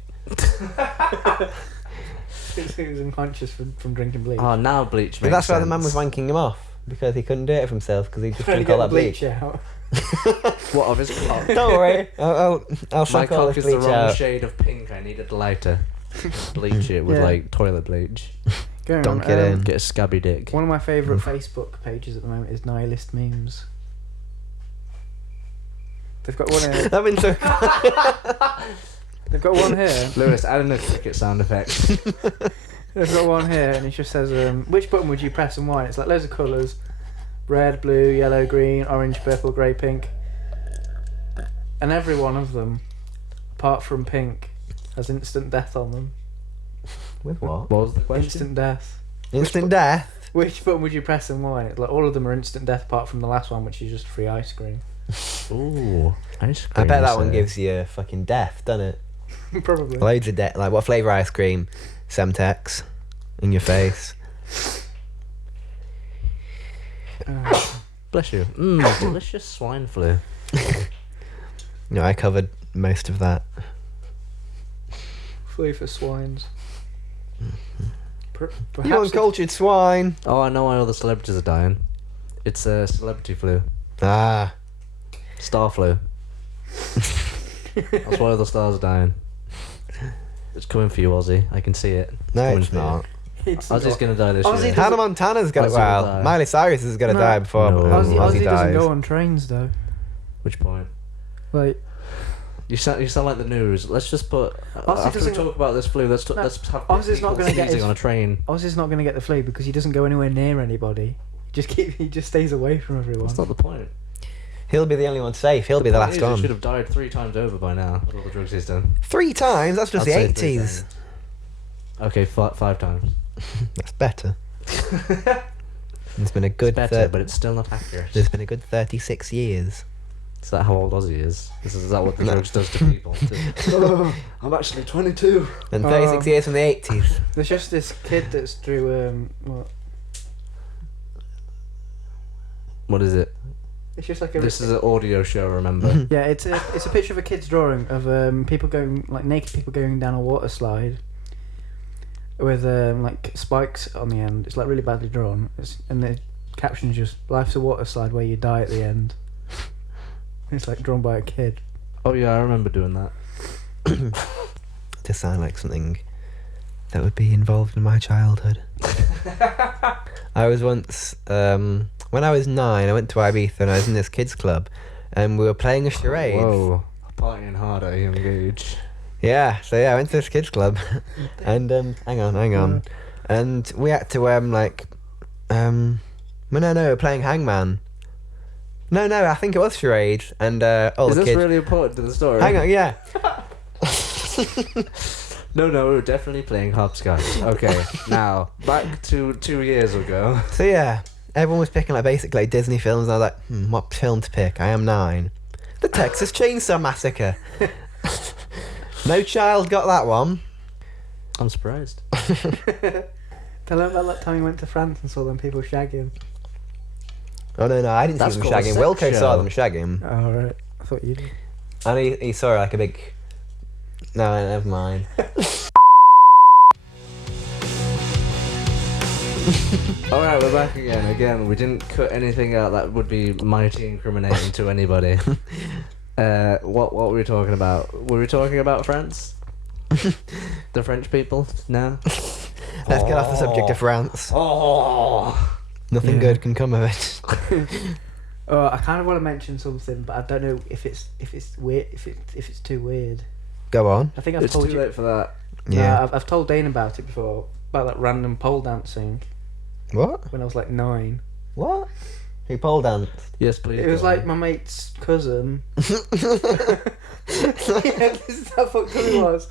He was unconscious from drinking bleach. Oh, now Bleach But makes that's why the man was sense. wanking him off because he couldn't do it for himself because he just Trying to drank get all the that bleach. out. What, of his cock? Don't worry, I'll My suck all cock this is the bleach wrong out. shade of pink. I needed a lighter. Bleach it with Yeah. like toilet bleach. Going Dunk on, it in. Get a scabby dick. One of my favourite Facebook pages at the moment is Nihilist Memes. They've got one here. I've been so. They've got one here. Lewis, add in a cricket sound effect. They've got one here, and it just says, "Which button would you press and why?" And it's like loads of colours: red, blue, yellow, green, orange, purple, grey, pink. And every one of them, apart from pink, has instant death on them. With what? What was the question? Instant death. Instant death. Which button would you press and why? Like all of them are instant death, apart from the last one, which is just free ice cream. Ooh, ice I cream. bet that one sir. gives you fucking death, doesn't it? Probably. Loads of death. Like what flavour ice cream? Semtex in your face. Bless you. Delicious swine flu. No, I covered most of that. Flea for swines. You Perhaps uncultured swine. Oh, I know why all the celebrities are dying. It's a celebrity flu. Ah. Star flu. That's why all the stars are dying. It's coming for you, Ozzy. I can see it. No, Coming it's for you. not. it's Ozzy's gonna die this Ozzy year. doesn't- Hannah Montana's gonna. Ozzy will Well, die. Miley Cyrus is gonna No. die before No. Ozzy Ozzy doesn't dies. go on trains though. Which point? Like You sound like the news. Let's just put. Ozzy After we doesn't- talk about this flu, let's No, let's have Ozzy's not people gonna get sneezing his- on a train. Ozzy's not going to get the flu because he doesn't go anywhere near anybody. He just stays away from everyone. That's not the point. He'll be the only one safe. He'll be the last He one. should have died 3 times over by now with all the drugs he's done. 3 times? That's just I'd the say 3 80s. times. Okay, 5 times. That's better. It's been a good. It's better, but it's still not accurate. There's been a good 36 years. Is that how old Ozzy is? Is that what the No. drugs does to people? I'm actually 22. And 36 years from the 80s. There's just this kid that's drew what? What is it? It's just like a. This is an audio show, remember? Yeah, it's a picture of a kid's drawing of people going like naked people going down a water slide. With like spikes on the end. It's like really badly drawn. And the caption is just "Life's a water slide where you die at the end." It's like drawn by a kid. Oh yeah, I remember doing that. To sound like something that would be involved in my childhood. I was once when I was 9, I went to Ibiza and I was in this kids club, and we were playing a charade. Whoa. Partying hard at a young age. Yeah, so I went to this kids club, and hang on, and we had to no, we were playing hangman. No, I think it was charade, and all Is the this kids. really important to the story? Hang on, yeah. No, we were definitely playing hopscotch. Okay, now, back to 2 years ago. So yeah, everyone was picking basically Disney films, and I was like, what film to pick? I am 9. The Texas Chainsaw Massacre. No child got that one. I'm surprised. Tell them about that time you went to France and saw them people shagging. Oh no, I didn't That's see them called a shagging. sex Wilco saw show. them shagging, Oh, right. I thought you did. and he saw a big. No, never mind. Alright, we're back again. Again, we didn't cut anything out that would be mighty incriminating to anybody. What were we talking about? Were we talking about France? The French people? No? Let's get off the subject of France. Oh! Nothing Yeah. good can come of it. I kind of want to mention something, but I don't know if it's weird. If it's too weird. Go on. I think I've It's told too you. late for that. Yeah. I've told Dain about it before, about that random pole dancing What? when I was like 9. What? Who pole danced? Yes, please. It was go like on. my mate's cousin. Yeah, this is how fucked up it was.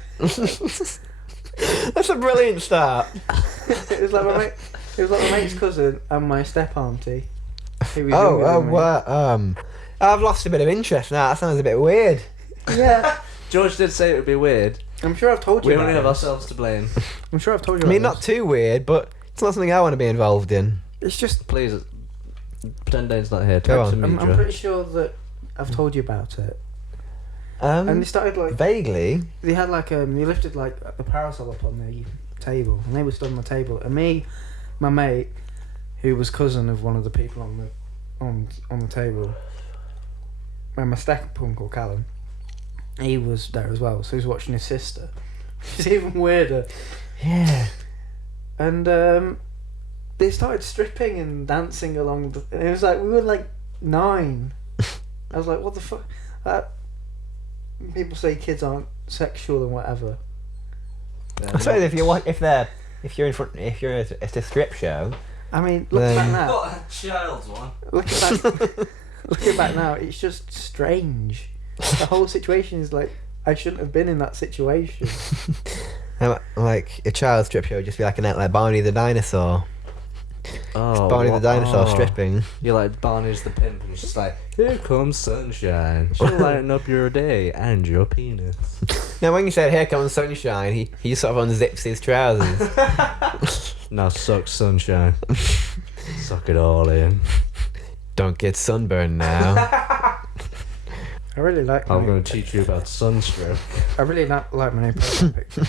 That's a brilliant start. It was like my mate's cousin and my step auntie. Who was younger than me. Well, I've lost a bit of interest now. That sounds a bit weird. Yeah, George did say it would be weird. I'm sure I've told you. We about only have it. ourselves to blame. I'm sure I've told you. I mean, about not too weird, but it's not something I want to be involved in. this. It's just. Please, pretend Dane's not here. Go Talk on. to me, I'm Joe. pretty sure that I've told you about it. And they started like Vaguely. they had like they lifted like the parasol up on the table, and they were stood on the table, and me, my mate, who was cousin of one of the people on the table, and my step uncle Callum, he was there as well, so he was watching his sister, which is even weirder. Yeah. And they started stripping and dancing along. And it was like we were like 9. I was like, what the fuck? People say kids aren't sexual and whatever. I suppose if you're at a strip show. I mean, look back now. Not a child's one. Looking back now, it's just strange. The whole situation is like I shouldn't have been in that situation. Like a child strip show would just be like Barney the dinosaur. Oh, Barney what- the dinosaur oh. stripping. You're like Barney's the pimp, and it's just like, here comes sunshine. She'll lighten up your day and your penis. Now, when you said "Here comes sunshine," he just sort of unzips his trousers. Now suck sunshine. Suck it all in. Don't get sunburned now. I really like. I'm my- going to teach you about sunstroke. I really like my new profile picture.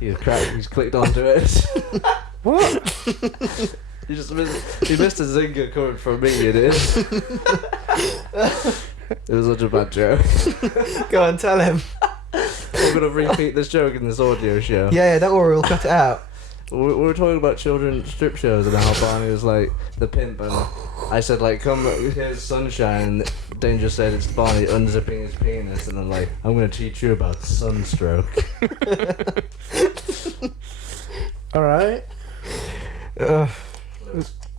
He's clicked onto it. What? He missed a zinger coming from me, it is. It was such a bad joke. Go on, tell him. We're going to repeat this joke in this audio show. Yeah, don't worry, we'll cut it out. We were talking about children's strip shows and how Barney was like the pimp, and I said like, come here's sunshine, and Dane just said it's Barney unzipping his penis, and I'm like, I'm gonna teach you about sunstroke. All right. Ugh.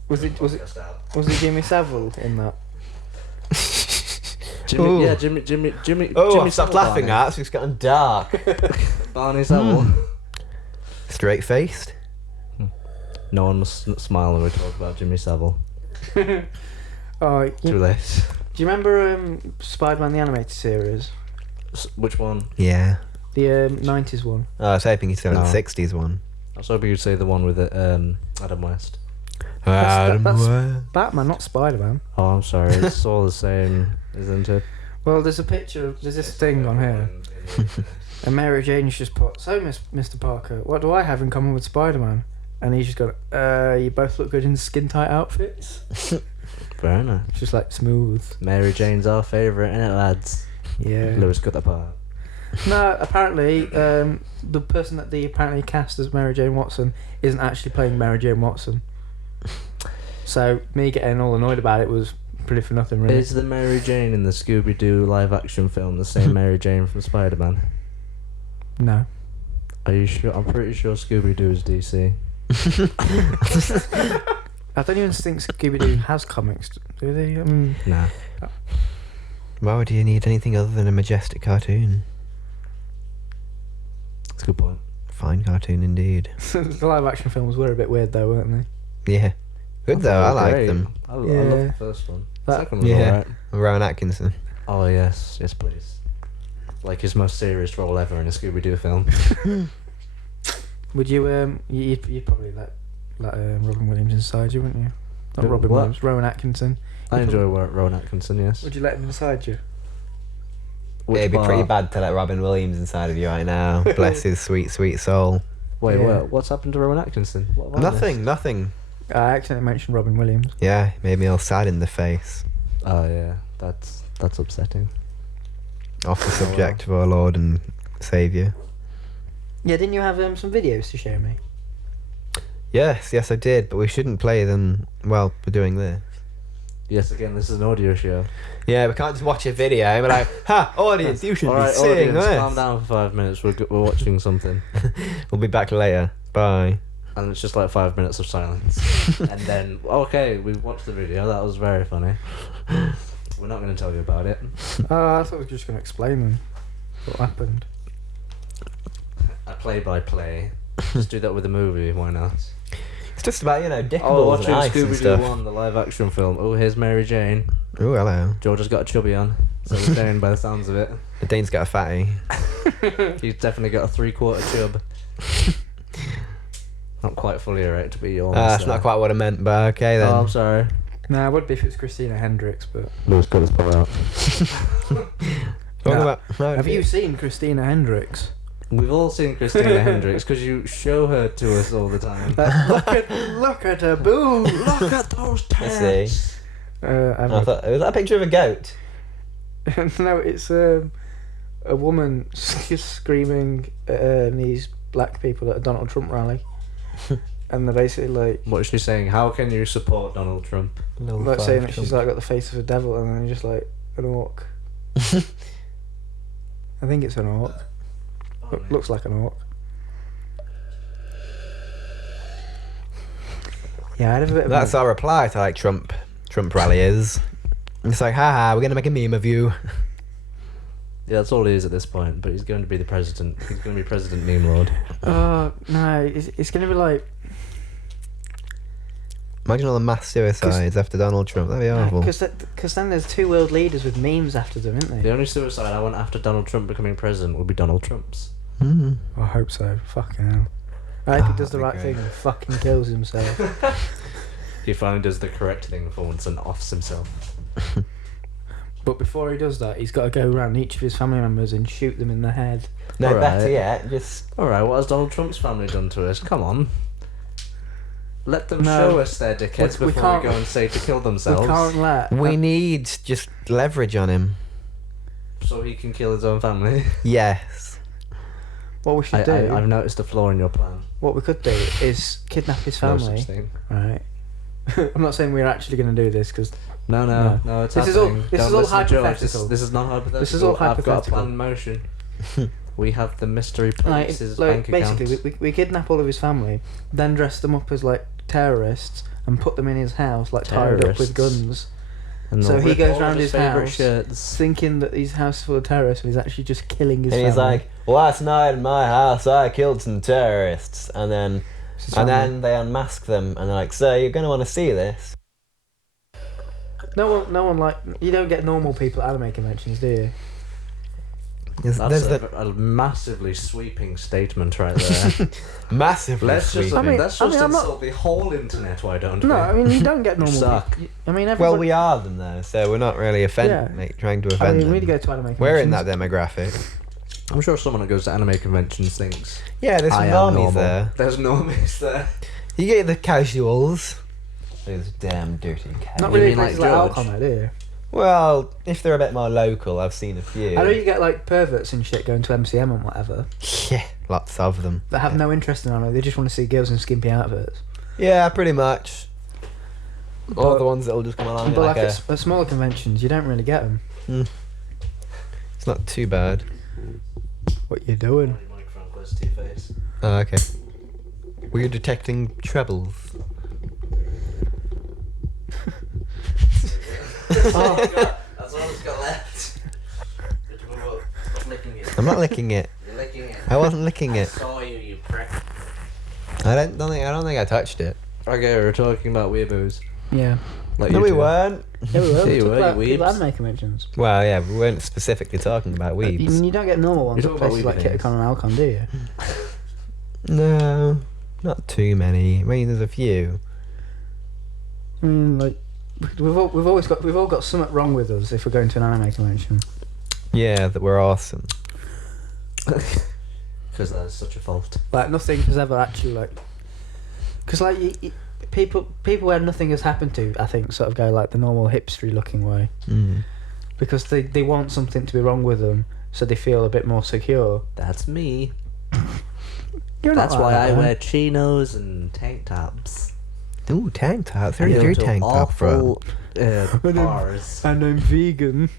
Was it Jimmy Savile in that? Jimmy, Ooh. yeah, Jimmy. Oh, Jimmy I've stopped Savile laughing Barney. now. It's gotten dark. Barney Savile. Straight faced. No one must smile when we talk about Jimmy Savile. Oh, Too late. do you remember Spider-Man the animated series, Which one? Yeah. the 90s one? Oh, I was hoping you'd say No. the 60s one. I was hoping you'd say the one with Adam West. That's Batman, not Spider-Man. Oh, I'm sorry. It's all the same, isn't it? Well, there's this thing on here, and Mary Jane's just put, so Mr. Parker, what do I have in common with Spider-Man? And he's just gone, you both look good in skin-tight outfits. Fair enough. It's just like smooth. Mary Jane's our favourite, innit, lads? Yeah. Lewis cut that part. No, apparently, the person that they apparently cast as Mary Jane Watson isn't actually playing Mary Jane Watson. So me getting all annoyed about it was pretty for nothing, really. Is the Mary Jane in the Scooby-Doo live-action film the same Mary Jane from Spider-Man? No. Are you sure? I'm pretty sure Scooby-Doo is DC. I don't even think Scooby-Doo has comics, do they? I mean, Nah. Why would you need anything other than a majestic cartoon? That's a good point. Fine cartoon indeed. the live-action films were a bit weird, though, weren't they? Yeah. Good though, I like Great. them. I love Yeah. the first one. The That- second was Yeah. alright. Rowan Atkinson. Oh yes, yes please. Like his most serious role ever in a Scooby-Doo film. Would you, you'd probably let Robin Williams inside you, wouldn't you? Not Who- Robin what? Williams, Rowan Atkinson. I enjoy Rowan Atkinson, yes. Would you let him inside you? Which It'd be pretty bar? bad to let Robin Williams inside of you right now. Bless his sweet, sweet soul. Wait, Yeah. what's happened to Rowan Atkinson? What have I missed? Nothing. I accidentally mentioned Robin Williams. Yeah, made me all sad in the face. Oh yeah, that's upsetting. Off the subject of our Lord and Saviour. Yeah, didn't you have some videos to show me? Yes, I did, but we shouldn't play them while we're doing this. Yes, again, this is an audio show. Yeah, we can't just watch a video and be like, ha, audience, you should be Alright, seeing audience, this. calm down for 5 minutes. We're watching something, We'll be back later. Bye. and it's just like 5 minutes of silence, and then okay, we watched the video. That was very funny. We're not going to tell you about it. I thought we were just going to explain them. What happened? A play-by-play. Just do that with a movie. Why not? It's just about, dick Oh, balls watching and ice and Scooby-Doo stuff. 1, the live-action film. Oh, here's Mary Jane. Oh, hello. George has got a chubby on. So he's Dane by the sounds of it. Dane's got a fatty. He's definitely got a 3/4 chub. Not quite fully erect, to be honest. That's not quite what I meant, but okay then. Oh, I'm sorry. No, it would be if it was Christina Hendricks, but... Lewis got his pull out. Talking No. about, no, Have you seen Christina Hendricks? We've all seen Christina Hendricks because you show her to us all the time. Look at her boob! Look at those Let's tits. see. I'm I thought, was that a picture of a goat? no, it's a woman screaming at these black people at a Donald Trump rally. And they're basically like... What is she saying? How can you support Donald Trump? Like saying that she's like got the face of a devil and then just like an orc. I think it's an orc. Looks like an orc. Yeah, I'd have a bit of That's a... our reply to like Trump rally is. It's like, haha, we're gonna make a meme of you. Yeah, that's all he is at this point. But he's going to be the president. He's going to be President Meme Lord. Oh, no, it's going to be like... Imagine all the mass suicides after Donald Trump. That'd be awful. Because then there's two world leaders with memes after them, isn't The there? only suicide I want after Donald Trump becoming president will be Donald Trump's. Mm. I hope so. Fucking hell. I hope he does the that'd be right great. thing and fucking kills himself. He finally does the correct thing for once and offs himself. But before he does that, he's got to go around each of his family members and shoot them in the head. No, Alright. better yet, just Alright, what has Donald Trump's family done to us? Come on. Let them No. show us their dickheads We before can't- we go and say to kill We themselves. can't let... we need just leverage on him. So he can kill his own family. Yes. What we should do... I've noticed a flaw in your plan. What we could do is kidnap his No family. such thing. Right. I'm not saying we're actually going to do this because No, it's This is all- happening. this Don't is all listen to George. hypothetical. This is not hypothetical. This is all I've got a hypothetical. plan in motion. We have the mystery like, police's bank account. basically we kidnap all of his family, then dress them up as like terrorists and put them in his house like tied up with Terrorists. guns, And so they'll he rip goes all round his his favourite house shirts. thinking that his house is full of terrorists and he's actually just killing his And family. he's like, last night in my house I killed some terrorists. And then It's his and family. then they unmask them and they're like, so you're gonna want to see this. no one like, you don't get normal people at anime conventions, do you? There's That's the a massively sweeping statement right there. massively let's just, sweeping. I mean, let's I'm just not- insult the whole internet, why don't we? No, I mean you don't get normal. suck. I mean, everybody, Well, we are them though, so we're not really Yeah. trying to I offend mean, we them. need to go to anime conventions. We're in that demographic. I'm sure someone that goes to anime conventions thinks, Yeah, there's some I am normies normal. there. There's normies there. You get the casuals. Those damn dirty casuals. Not You really mean like places like George? Alcon, though, do you? Well, if they're a bit more local, I've seen a few. I know you get like perverts and shit going to MCM and whatever Yeah, lots of them. that have no interest in anime. They just want to see girls in skimpy outfits. Yeah, pretty much. Or But- the ones that'll just come along But like like a... at smaller conventions, you don't really get them. It's not too bad. What you doing? Microphone close to your face. Oh, okay. Were you detecting trebles? Oh, That's all it's got left. Did you move up? Stop licking it. I'm not licking it. You're licking it. I wasn't licking I it. saw you, you prick. I don't think I touched it. Okay, we're talking about weeaboos. yeah. Like No, you we two. weren't. Yeah, we were. Yeah, We you talked were, about you people weebs. anime conventions. Well, yeah, we weren't specifically talking about weebs. You don't get normal ones You're at talking places about like weebie things. Kitacon and Alcon, do you? No, not too many. I mean, there's a few. I mean, like we've all got something wrong with us if we're going to an anime convention. Yeah, that were awesome. Because that is such a fault. Like nothing has ever actually like, because like people where nothing has happened to, I think, sort of go like the normal hipstery looking way because they want something to be wrong with them, so they feel a bit more secure. That's me. You're That's not why like I that, wear man. chinos and tank tops. Ooh, tank tops. I Where did go your to tank top from? awful, bars. And I'm vegan.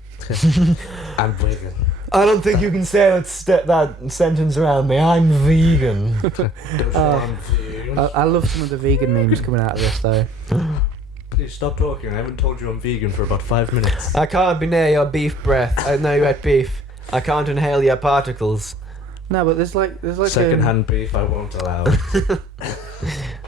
I'm vegan. I don't think you can say that sentence around me. I'm vegan. I'm vegan. I love some of the vegan memes coming out of this though. Please stop talking. I haven't told you I'm vegan for about 5 minutes. I can't be near your beef breath. I know you had beef. I can't inhale your particles. No, but there's like Second-hand beef I won't allow.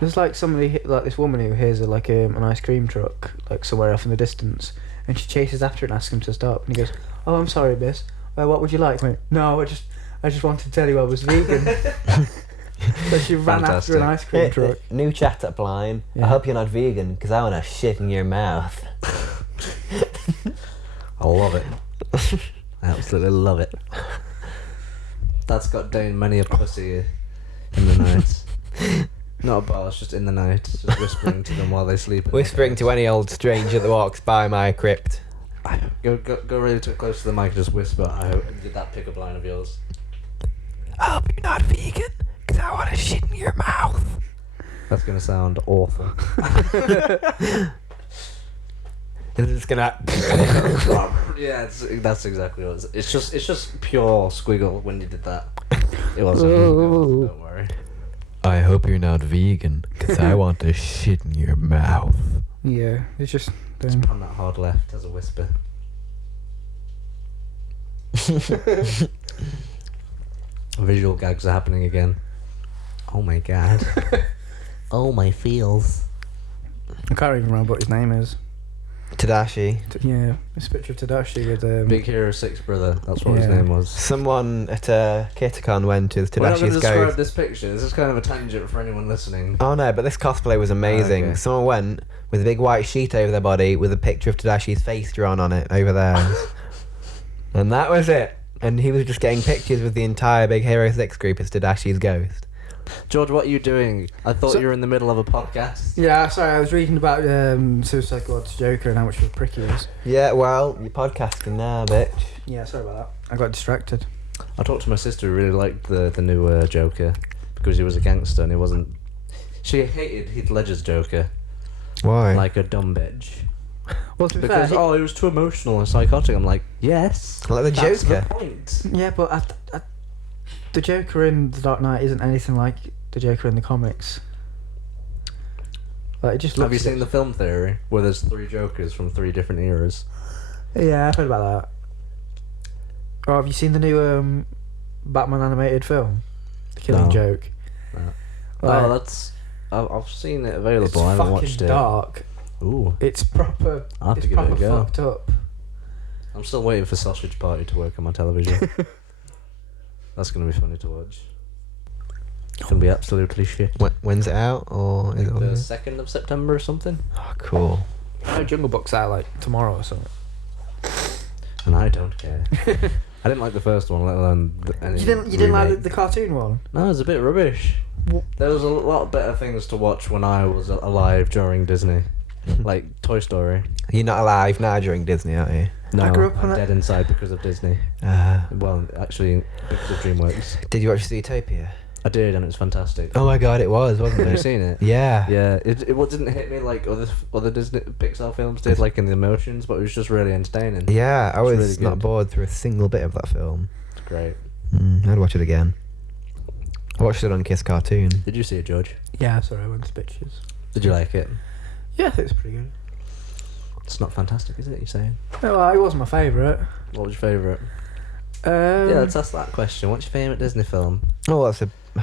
there's like somebody like this woman who hears like an ice cream truck like somewhere off in the distance, and she chases after it and asks him to stop, and he goes, "Oh, I'm sorry, miss. What would you like?" I went, "No, I just wanted to tell you I was vegan." So she ran after an ice cream truck. New chat up line. Yeah. I hope you're not vegan, because I want to shit in your mouth. I love it. I absolutely love it. That's got Dain many a pussy in the night. Not a bar, it's just in the night. Just whispering to them while they sleep. in Whispering their to beds. any old stranger that walks by my crypt. Go really too close to the mic and just whisper. I hope did that pickup line of yours. I hope you're not vegan, because I want to shit in your mouth. That's gonna sound awful. It's just gonna... Yeah, that's exactly what it is. It's just pure squiggle when you did that. It wasn't. Don't worry. I hope you're not vegan, because I want to shit in your mouth. Yeah, it's just. On that hard left as a whisper. Visual gags are happening again. Oh my god. Oh my feels. I can't even remember what his name is. Tadashi. Yeah, it's a picture of Tadashi with Big Hero 6 brother. That's what his Yeah. name was. Someone at Kitacon went to We're not going Tadashi's to describe ghost. this picture. This is kind of a tangent for anyone listening. Oh no, but this cosplay was amazing. Okay. Someone went with a big white sheet over their body with a picture of Tadashi's face drawn on it over there. And that was it. And he was just getting pictures with the entire Big Hero 6 group as Tadashi's ghost. George, what are you doing? I thought So- you were in the middle of a podcast. Yeah, sorry, I was reading about Suicide Squad's Joker and how much of a prick he is. Yeah, well, you're podcasting now, bitch. Yeah, sorry about that. I got distracted. I talked to my sister who really liked the new Joker because he was a gangster and he wasn't. She hated Heath Ledger's Joker Why? like a dumb bitch. Well, to be Because fair, he was too emotional and psychotic. I'm like, yes, Like the that's Joker. the point. yeah, but the Joker in The Dark Knight isn't anything like the Joker in the comics. Like, it just looks. Have you seen the film theory where there's 3 Jokers from 3 different eras? Yeah, I've heard about that. Or have you seen the new Batman animated film, The Killing No. Joke? No. Like, Oh, that's. I've seen it it's available. I haven't fucking watched it. dark. Ooh, It's proper. I'll have It's to give it a proper go. fucked up. I'm still waiting for Sausage Party to work on my television. That's gonna be funny to watch. It's gonna be absolutely shit. When's it out? Or is it on The there? 2nd of September or something. Oh, cool. No, Jungle Book's out like tomorrow or something. And I don't care. I didn't like the first one, let alone any You didn't like remake. the cartoon one? No, it was a bit rubbish. Wha- There was a lot better things to watch when I was alive during Disney. like Toy Story. You're not alive now during Disney, are you? No, I grew up on I'm it. dead inside because of Disney. Well, actually, because of DreamWorks. Did you watch Zootopia? I did, and it was fantastic. Oh my god, it was, wasn't Have you it? seen it? Yeah. Yeah, it didn't hit me like other Disney Pixar films did, like in the emotions, but it was just really entertaining. Yeah, I It's was really not good. bored through a single bit of that film. It's great. I'd watch it again. I watched it on Kiss Cartoon. Did you see it, George? Yeah, sorry, I went to pictures. Did you like it? Yeah, I think it's pretty good. It's not fantastic, is it? You're saying? No, well, it wasn't my favourite. What was your favourite? Yeah, Yeah, let's ask that question. What's your favourite Disney film? Oh, that's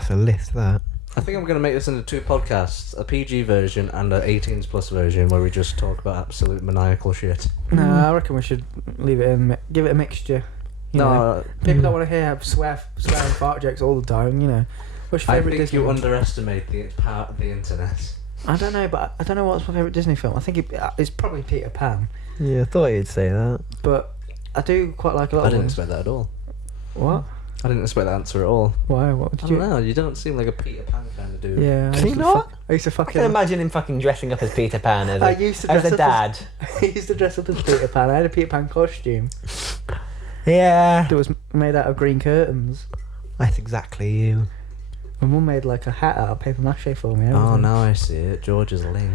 a list, that. I think I'm going to make this into 2 podcasts, a PG version and an 18s plus version, where we just talk about absolute maniacal shit. No, I reckon we should leave it in. Give it a mixture. You know. No, People don't want to hear swear and fart jokes all the time. You know. What's your I favourite think Disney you film? underestimate the power of the internet. I don't know, but I don't know what's my favourite Disney film. I think it's probably Peter Pan, Yeah, I thought you'd say that. but I do quite like a lot I of didn't ones. expect that at all. What? I didn't expect that answer at all. Why? What did I you? don't know, you don't seem like a Peter Pan kind of dude. Yeah. Do you not? I used to I fucking. can imagine him fucking dressing up as Peter Pan as I used to as dress a up dad. I used to dress up as Peter Pan. I had a Peter Pan costume Yeah. that was made out of green curtains. That's exactly you. My mum made like a hat out of paper mache for me. Oh, everything. now I see it. George's Link.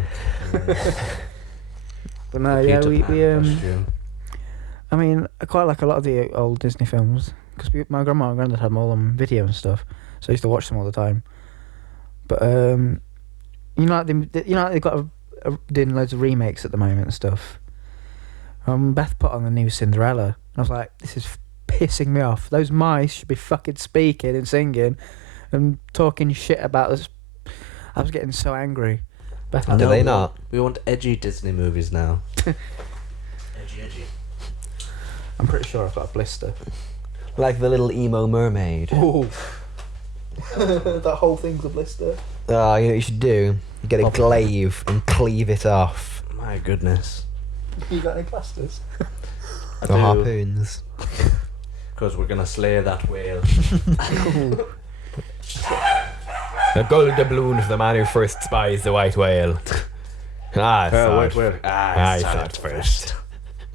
But no, The yeah, Peter we Pan costume. I mean, I quite like a lot of the old Disney films because my grandma and granddad had them all on video and stuff, so I used to watch them all the time. But you know, they've got doing loads of remakes at the moment and stuff. Beth put on the new Cinderella, and I was like, this is pissing me off. Those mice should be fucking speaking and singing and talking shit about us. I was getting so angry. Beth, Do they not? We want edgy Disney movies now. edgy. I'm pretty sure I've got a blister. Like the little emo mermaid. Oh, that whole thing's a blister. Oh, you know what you should do? You get a glaive and cleave it off. My goodness. You got any plasters? I Or do, harpoons. because we're gonna slay that whale. A gold doubloon for the man who first spies the white whale. White whale. I saw it first.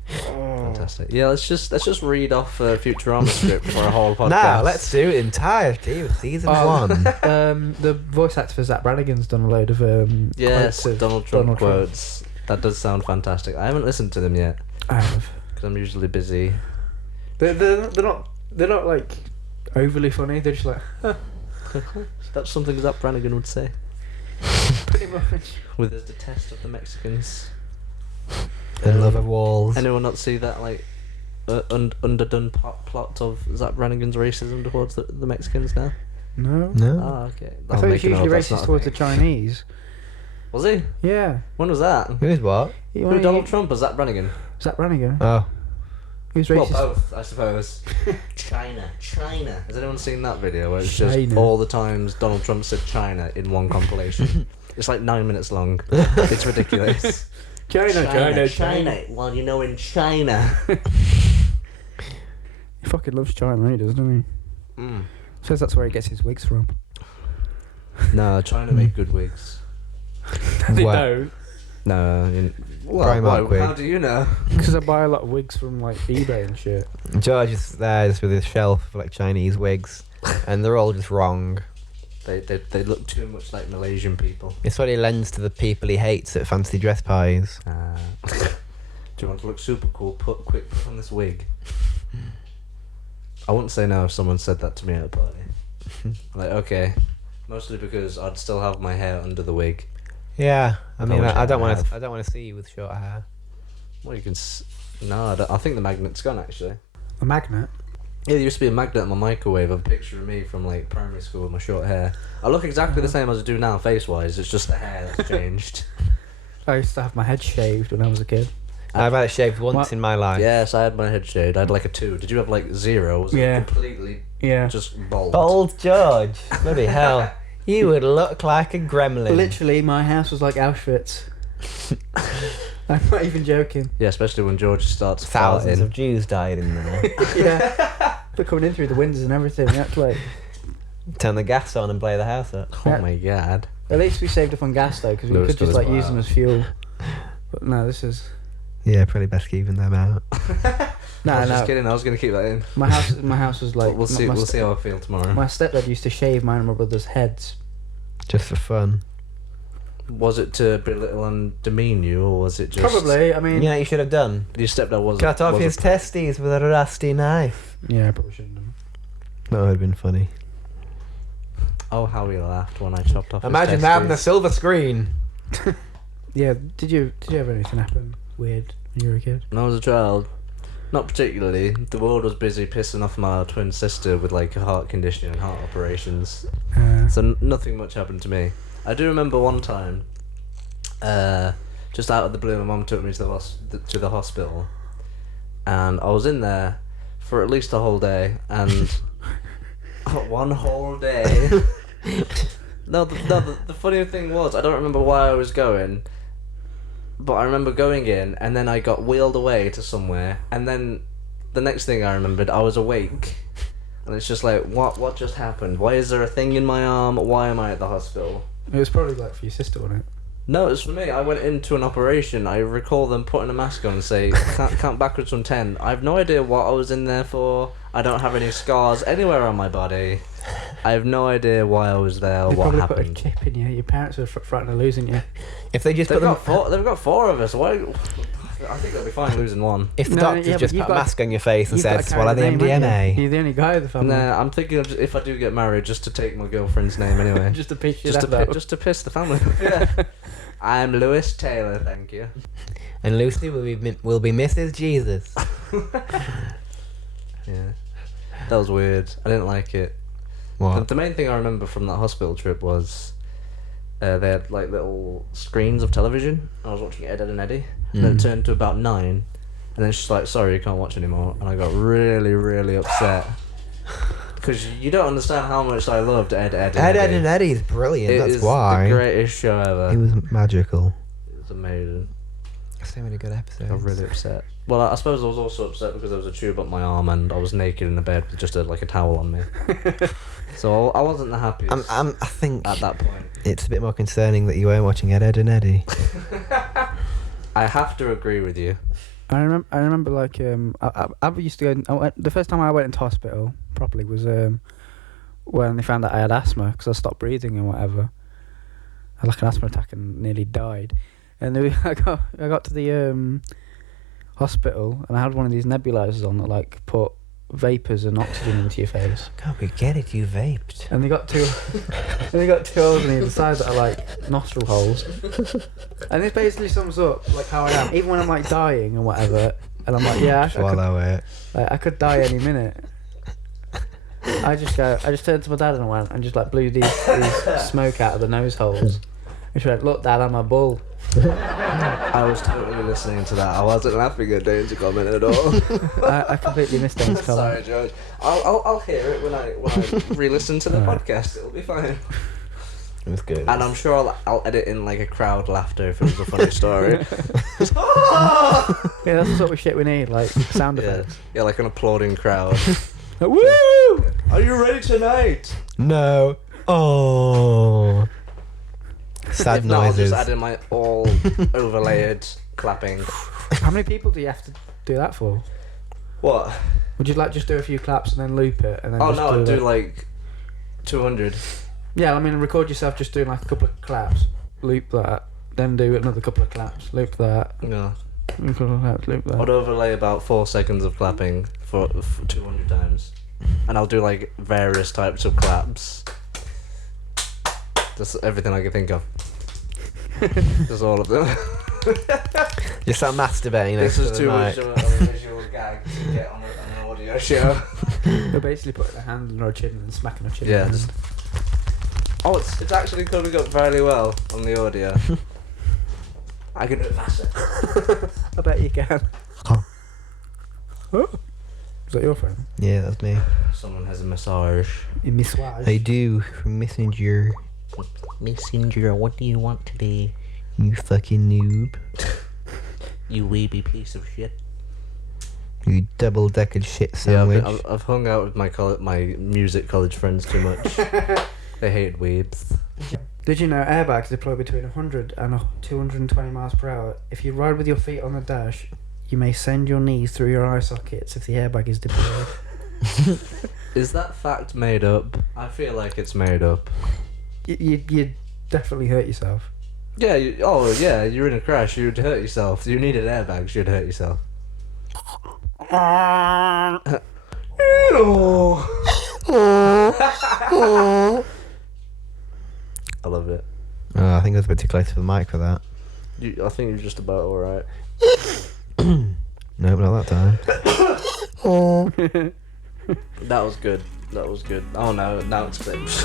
Fantastic. Yeah, let's just read off Futurama script for a whole podcast. Now, let's do entirety of season 1. The voice actor for Zach Brannigan's done a load of Yes, quotes of Donald Trump Donald quotes. That does sound fantastic. I haven't listened to them yet I have. because I'm usually busy. They're not like overly funny. They're just like That's something Zach Brannigan would say. pretty much. With his detest of the Mexicans. The love of walls. Anyone not see that like underdone plot of Zach Brannigan's racism towards the Mexicans now? No. No. Ah, okay. I thought he was usually racist towards the Chinese. Was he? Yeah. When was that? Who's what? Who, Donald Trump or Zach Brannigan? Zach Brannigan. Oh. He was Well, racist. both, I suppose. China. Has anyone seen that video where it's just China. all the times Donald Trump said China in one compilation? It's like 9 minutes long. It's ridiculous. China. Well, you know, in China. He fucking loves China, he does, doesn't he? Mm. Says that's where he gets his wigs from. No, China make good wigs. They What? don't. No, Primark wig. how do you know? Because I buy a lot of wigs from like eBay and shit. George is there just with his shelf of like Chinese wigs, and they're all just wrong. They look too much like Malaysian people. It's what he lends to the people he hates at fancy dress pies. Do you want to look super cool? Put on this wig. I wouldn't say no if someone said that to me at a party. Like, okay, mostly because I'd still have my hair under the wig. Yeah, I mean, wish I don't I want have. to. I don't want to see you with short hair. Well, you can. No, I think the magnet's gone actually. A magnet? Yeah, there used to be a magnet on my microwave of a picture of me from like primary school with my short hair. I look exactly the same as I do now, face wise. It's just the hair that's changed. I used to have my head shaved when I was a kid. I've had it shaved once What? in my life. Yes, I had my head shaved. I had like a 2. Did you have like 0? Was Yeah. it completely Yeah. just bald? Bold George. Bloody hell. You would look like a gremlin. Literally, my house was like Auschwitz. I'm not even joking. Yeah, especially when George starts Thousands farting. of Jews died in there. Yeah. They're coming in through the windows and everything. We had to like. Turn the gas on and blow the house up. Oh my god. At least we saved up on gas though, because we Lewis could just does like well. use them as fuel. But no, this is Yeah, probably best keeping them out. no, I was just no. kidding. I was gonna keep that in. My house was like. But we'll see. We'll see how I feel tomorrow. My stepdad used to shave mine and my brother's heads. Just for fun. Was it to belittle and demean you, or was it just Probably. I mean. You know what you should have done? your stepdad wasn't? Cut off wasn't- his testes with a rusty knife. Yeah, I probably shouldn't have. That would have been funny. Oh, how he laughed when I chopped off. Imagine his that on the testes. silver screen. Yeah. Did you have anything happen weird when you were a kid? When I was a child, not particularly. The world was busy pissing off my twin sister with like a heart condition and heart operations. So nothing much happened to me. I do remember one time, just out of the blue, my mum took me to the hospital, and I was in there for at least a whole day, and one whole day. The funny thing was, I don't remember why I was going, but I remember going in, and then I got wheeled away to somewhere, and then the next thing I remembered, I was awake. And it's just like, what just happened? Why is there a thing in my arm? Why am I at the hospital? It was probably like for your sister, wasn't it? No, it was for me. I went into an operation. I recall them putting a mask on and say, count backwards from 10. I have no idea what I was in there for. I don't have any scars anywhere on my body. I have no idea why I was there or They what probably happened. put a chip in you. Your parents were frightened of losing you. If they just They've put them, got four of us. Why? I think they'll be fine losing one. if the No, doctors yeah, but just you've put a got- mask on your face and You've got said, to carry swallow the name, haven't MDMA. you? You're the only guy of the family. Nah, I'm thinking of if I do get married, just to take my girlfriend's name anyway. Just to piss you just off. just to piss the family. Yeah. I'm Lewis Taylor, thank you. And Lucy will be Mrs. Jesus. Yeah, that was weird. I didn't like it. What? The main thing I remember from that hospital trip was they had like little screens of television. I was watching Ed, Edd and Eddy, and then it turned to about 9, and then she's like, "Sorry, you can't watch anymore," and I got really, really upset. Because you don't understand how much I loved Ed, Edd Ed and Eddie's brilliant. It That's is why. the greatest show ever. He was magical. It was amazing. So many good episodes. I got really upset. Well, I suppose I was also upset because there was a tube up my arm and I was naked in the bed with just a towel on me. So I wasn't the happiest I think at that point. it's a bit more concerning that you weren't watching Ed and Eddie. I have to agree with you. I remember like I used to go. The first time I went into hospital properly was when they found out I had asthma because I stopped breathing and whatever. I had like an asthma attack and nearly died. And I got to the hospital and I had one of these nebulizers on that like put vapors and oxygen into your face. God, we get it. You vaped. And they got two holes on either side that are like nostril holes. And this basically sums up like how I am, even when I'm like dying and whatever. And I'm like, yeah, I could, Swallow it. like, I could die any minute. I just turned to my dad and I went and just like blew these smoke out of the nose holes. And she went, "Look, Dad, I'm a bull." I was totally listening to that. I wasn't laughing at Dane's comment at all. I completely missed Dane's Sorry, comment. George. I'll hear it when I re-listen to the podcast. It'll be fine. It was good. And I'm sure I'll edit in like a crowd laughter if it was a funny story. Yeah, that's the sort of shit we need, like sound Yeah, effects. yeah, like an applauding crowd. Like, woo! Are you ready tonight? No. Oh. Sad If not, I'll noises. just add in my all overlaid clapping. How many people do you have to do that for? What? Would you like just do a few claps and then loop it and then? Oh just no, I'd do like... like 200. Yeah, I mean, record yourself just doing like a couple of claps, loop that, then do another couple of claps, loop that, No. a couple of claps, loop that. I'd overlay about 4 seconds of clapping for 200 times. And I'll do like various types of claps. Just everything I can think of. Just all of them. Just start masturbating This next is to the too much mic. of a visual gag to get on an audio show. They're basically putting a hand on our chin and smacking our chin. Yeah, in. just... Oh, it's actually coming up fairly well on the audio. I can do it faster. I bet you can. Huh. Oh. Is that your phone? Yeah, that's me. Someone has a massage. In Miss Wise. I do from Messenger. Messenger, what do you want today? You fucking noob. You weeby piece of shit. You double-decker shit Yeah, sandwich. I've hung out with my music college friends too much. They hated weebs. Did you know airbags deploy between 100 and 220 miles per hour? If you ride with your feet on the dash, you may send your knees through your eye sockets if the airbag is deployed. Is that fact made up? I feel like it's made up. You'd definitely hurt yourself. Yeah, you're in a crash, you'd hurt yourself. You needed airbags, you'd hurt yourself. I love it. Oh, I think I was a bit too close to the mic for that. I think you're just about alright. No, not that time. That was good. Oh no, now it's clipped.